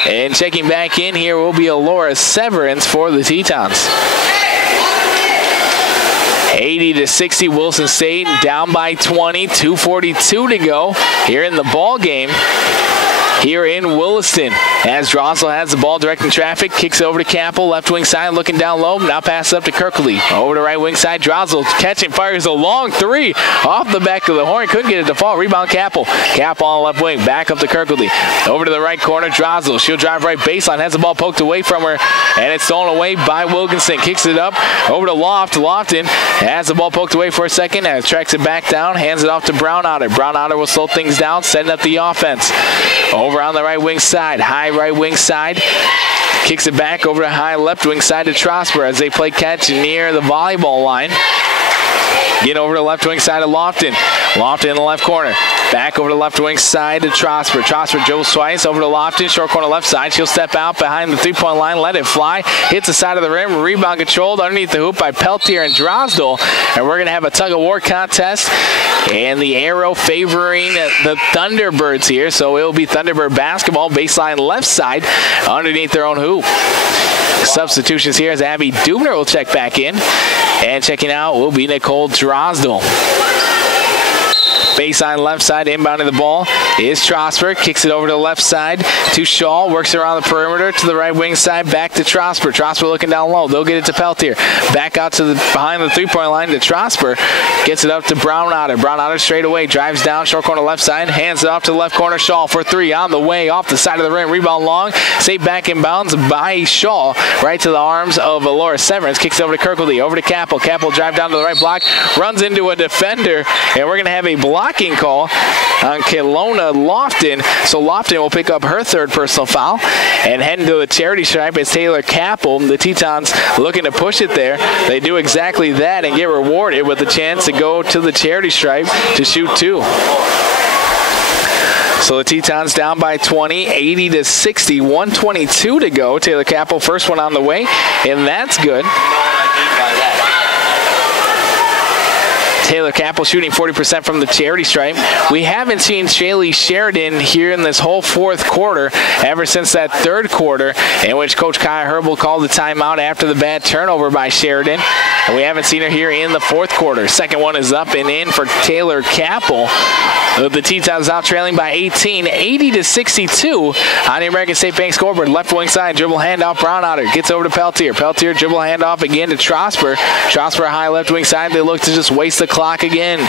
And checking back in here will be Alora Severance for the Tetons. 80-60, Wilson State down by 20, 2:42 to go here in the ball game. Here in Williston, as Drossel has the ball directing traffic, kicks over to Capel, left wing side, looking down low, now passes up to Kirkley. Over to right wing side, Drossel catching, fires a long three off the back of the horn, couldn't get it to fall, rebound Capel. Capel on the left wing, back up to Kirkley. Over to the right corner, Drossel, she'll drive right baseline, has the ball poked away from her, and it's stolen away by Wilkinson. Kicks it up, over to Lofton, has the ball poked away for a second, and tracks it back down, hands it off to Brownotter. Brownotter will slow things down, setting up the offense. Over on the right wing side, high right wing side, kicks it back over to high left wing side to Trosper as they play catch near the volleyball line. Get over to the left wing side of Lofton. Lofton in the left corner. Back over to the left wing side to Trosper. Trosper dribbles twice over to Lofton. Short corner left side. She'll step out behind the three-point line. Let it fly. Hits the side of the rim. Rebound controlled underneath the hoop by Peltier and Drosdell. And we're going to have a tug-of-war contest. And the arrow favoring the Thunderbirds here. So it will be Thunderbird basketball. Baseline left side underneath their own hoop. Substitutions here as Abby Dubner will check back in. And checking out will be Nicole Drosdell. Baseline left side, inbounding the ball is Trosper. Kicks it over to the left side to Shaw. Works around the perimeter to the right wing side. Back to Trosper. Trosper looking down low. They'll get it to Peltier. Back out to the behind the three-point line to Trosper. Gets it up to Brownotter. Brownotter straight away. Drives down. Short corner left side. Hands it off to the left corner. Shaw for three. On the way. Off the side of the rim. Rebound long. Saved back in bounds by Shaw. Right to the arms of Alora Severance. Kicks over to Kirkley. Over to Capel. Capel drive down to the right block. Runs into a defender. And we're going to have a blocking call on Kelowna Lofton. So Lofton will pick up her third personal foul and head into the charity stripe as Taylor Capel. The Tetons looking to push it there. They do exactly that and get rewarded with a chance to go to the charity stripe to shoot two. So the Tetons down by 20, 80-60, 1:22 to go. Taylor Capel, first one on the way, and that's good. Taylor Capel shooting 40% from the charity stripe. We haven't seen Shaylee Sheridan here in this whole fourth quarter ever since that third quarter in which Coach Kaya Herbal called the timeout after the bad turnover by Sheridan. And we haven't seen her here in the fourth quarter. Second one is up and in for Taylor Capel. The Tetons out trailing by 18, 80-62 on the American State Bank scoreboard. Left wing side, dribble handoff, Brownotter gets over to Peltier. Peltier dribble handoff again to Trosper. Trosper high left wing side. They look to just waste the clock again.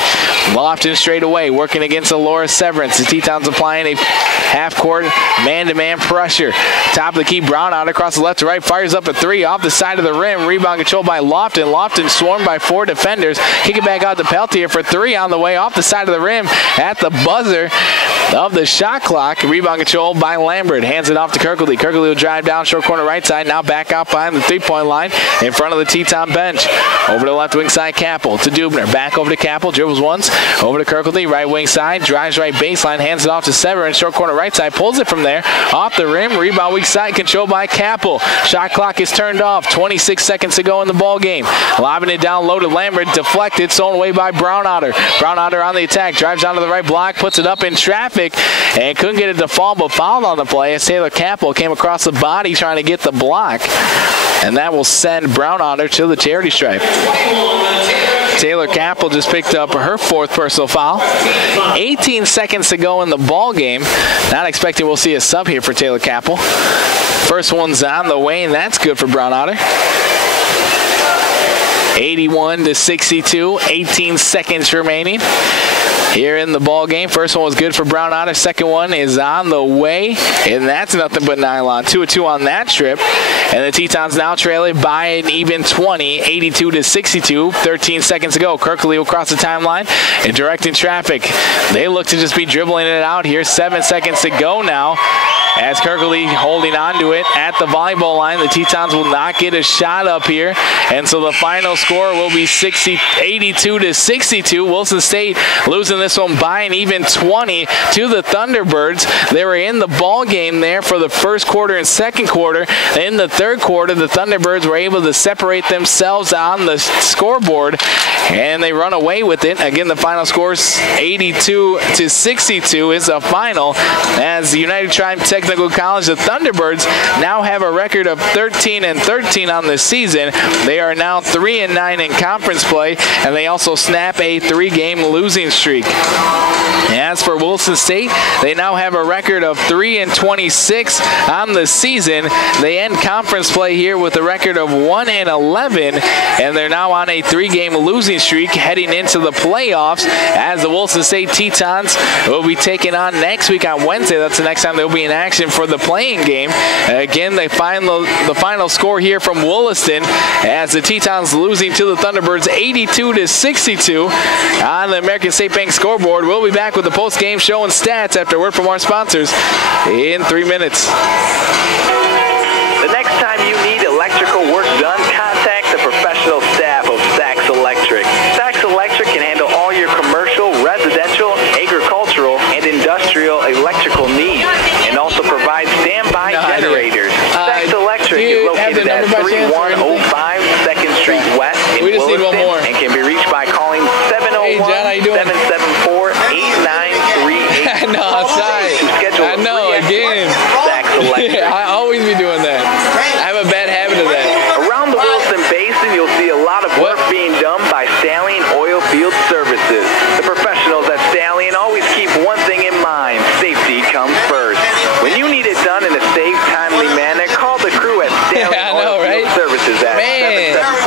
Lofton straight away, working against Alora Severance. The Tetons applying a half-court man-to-man pressure. Top of the key, Brownotter across the left to right, fires up a three off the side of the rim. Rebound controlled by Lofton. Lofton swarmed by four defenders. Kick it back out to Peltier for three on the way off the side of the rim at the buzzer of the shot clock. Rebound controlled by Lambert. Hands it off to Kirkley. Kirkley will drive down short corner right side. Now back out behind the three-point line in front of the Teton bench. Over to the left wing side, Capel to Dubner. Back over to Capel. Dribbles once. Over to Kirkley. Right wing side. Drives right baseline. Hands it off to Severance. Short corner right side. Pulls it from there. Off the rim. Rebound weak side. Controlled by Capel. Shot clock is turned off. 26 seconds to go in the ball game. Lobbing it down low to Lambert. Deflected. Stolen away by Brownotter. Brownotter on the attack. Drives onto the right block. Puts it up in traffic. And couldn't get it to fall, but fouled on the play as Taylor Capel came across the body trying to get the block. And that will send Brownotter to the charity stripe. Taylor Capel just picked up her fourth personal foul. 18 seconds to go in the ball game. Not expecting we'll see a sub here for Taylor Capel. First one's on the way, and that's good for Brownotter. 81-62, 18 seconds remaining here in the ball game. First one was good for Brownotter. Second one is on the way, and that's nothing but nylon. 2-2 on that trip, and the Tetons now trailing by an even 20, 82-62. 13 seconds to go. Kirkley will cross the timeline and directing traffic. They look to just be dribbling it out here. 7 seconds to go now. as Kirkley holding on to it at the volleyball line. The Tetons will not get a shot up here, and so the final score will be 82-62. Wilson State losing this one by an even 20 to the Thunderbirds. They were in the ball game there for the first quarter and second quarter. In the third quarter, the Thunderbirds were able to separate themselves on the scoreboard, and they run away with it. Again, the final score is 82-62 is the final, as the United Tribe Technical College, the Thunderbirds, now have a record of 13-13 on the season. They are now 3-9 in conference play, and they also snap a 3-game losing streak. As for Wilson State, they now have a record of 3-26 on the season. They end conference play here with a record of 1-11, and they're now on a 3-game losing streak heading into the playoffs, as the Wilson State Tetons will be taking on next week on Wednesday. That's the next time they'll be in action for the playing game. Again, the final score here from Williston, as the Tetons losing to the Thunderbirds 82-62 on the American State Bank scoreboard. We'll be back with the post-game show and stats after a word from our sponsors in 3 minutes. The next time you need electrical work done, contact the professional staff of Sachs Electric. Sachs Electric can handle all your commercial, residential, agricultural, and industrial electrical needs, and also provide standby generators. Sachs Electric is located at 3105 2nd Street West in Williston, and can be reached by calling 701-774-8938. No, sorry. I know, again. Sachs Electric. I always be doing that. I have a bad habit of that. Around the Williston Basin, you'll see a lot of work being done by Stallion Oil Field Services. The professionals at Stallion always keep one thing in mind: safety comes first. When you need it done in a safe, timely manner, call the crew at Stallion Oil Field Services at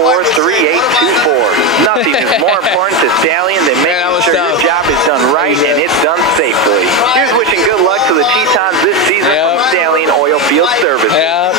774-3824. Nothing is more important to Stallion than making sure your job is done right and it's done safely. Here's wishing good luck to the Tetons this season from Stallion Oil Field Services. Yeah,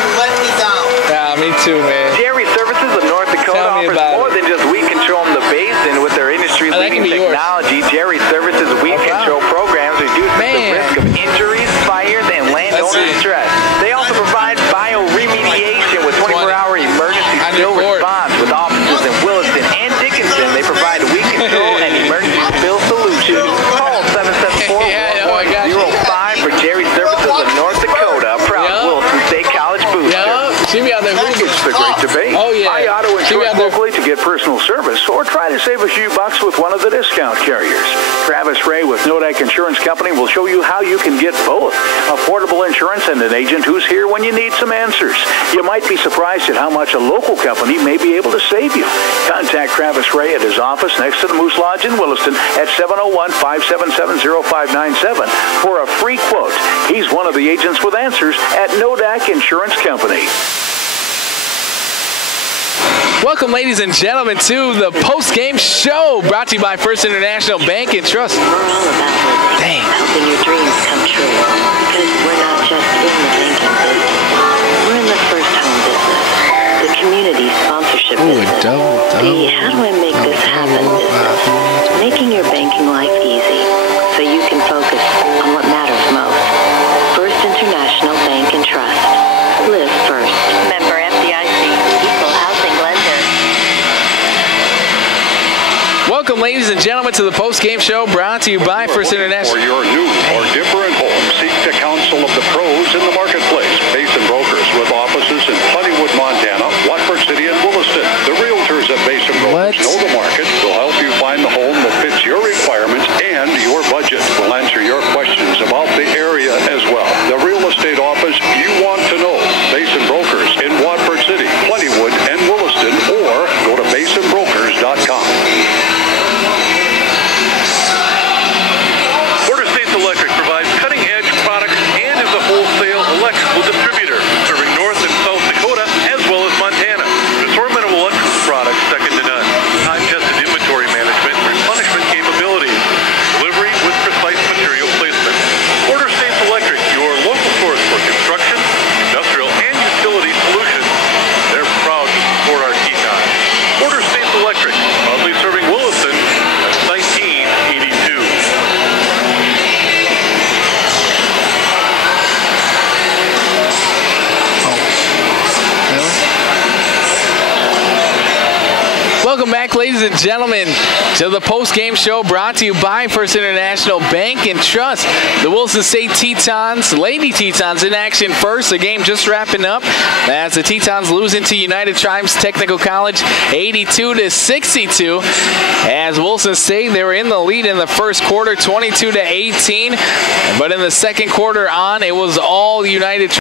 me too, man. Jerry Services of North Dakota offers more than just weed control in the basin. With their industry-leading technology, Jerry Services weed control programs reduce the risk of injuries, fires, and landowner stress. They also provide bioremediation with 24-hour emergency spill response. With offices in Williston and Dickinson, they provide weed control and emergency spill solutions. Call 774-1105 for Jerry Services of North Dakota, a proud Wilson State College booster. She be out there. It's the great debate. Oh, yeah. Buy auto insurance locally to get personal service, or try to save a few bucks with one of the discount carriers. Travis Ray with Nodak Insurance Company will show you how you can get both affordable insurance and an agent who's here when you need some answers. You might be surprised at how much a local company may be able to save you. Contact Travis Ray at his office next to the Moose Lodge in Williston at 701-577-0597 for a free quote. He's one of the agents with answers at Nodak Insurance Company. Welcome, ladies and gentlemen, to the post-game show brought to you by First International Bank and Trust. We're all about living, helping your dreams come true. Because we're not just in the banking business. We're in the first home business, the community sponsorship business, the how do I make this happen business. Making your banking life easy so you can focus on what matters most. First International Bank and Trust. Live first. Member FDIC. Equal housing lender. Welcome, ladies and gentlemen, to the post-game show brought to you by First International. For your new or different home, seek the counsel of the pros in the marketplace. Basin Brokers with offices in Plentywood, Montana, Watford City, and Williston. The realtors at Basin Brokers know the market, will help you find the home that fits your requirements and your budget. We'll answer your questions about the area as well. The real estate office you want to know. Basin Brokers in Watford City, Plentywood, and Williston, or go to basinbrokers.com. Electric provides cutting-edge products and is a wholesale electrical distributor, serving North and South Welcome back, ladies and gentlemen, to the post-game show brought to you by First International Bank and Trust. The Williston State Tetons, Lady Tetons, in action first. The game just wrapping up as the Tetons losing to United Tribes Technical College 82-62. As Williston State, they were in the lead in the first quarter, 22-18. But in the second quarter on, it was all United Tribes.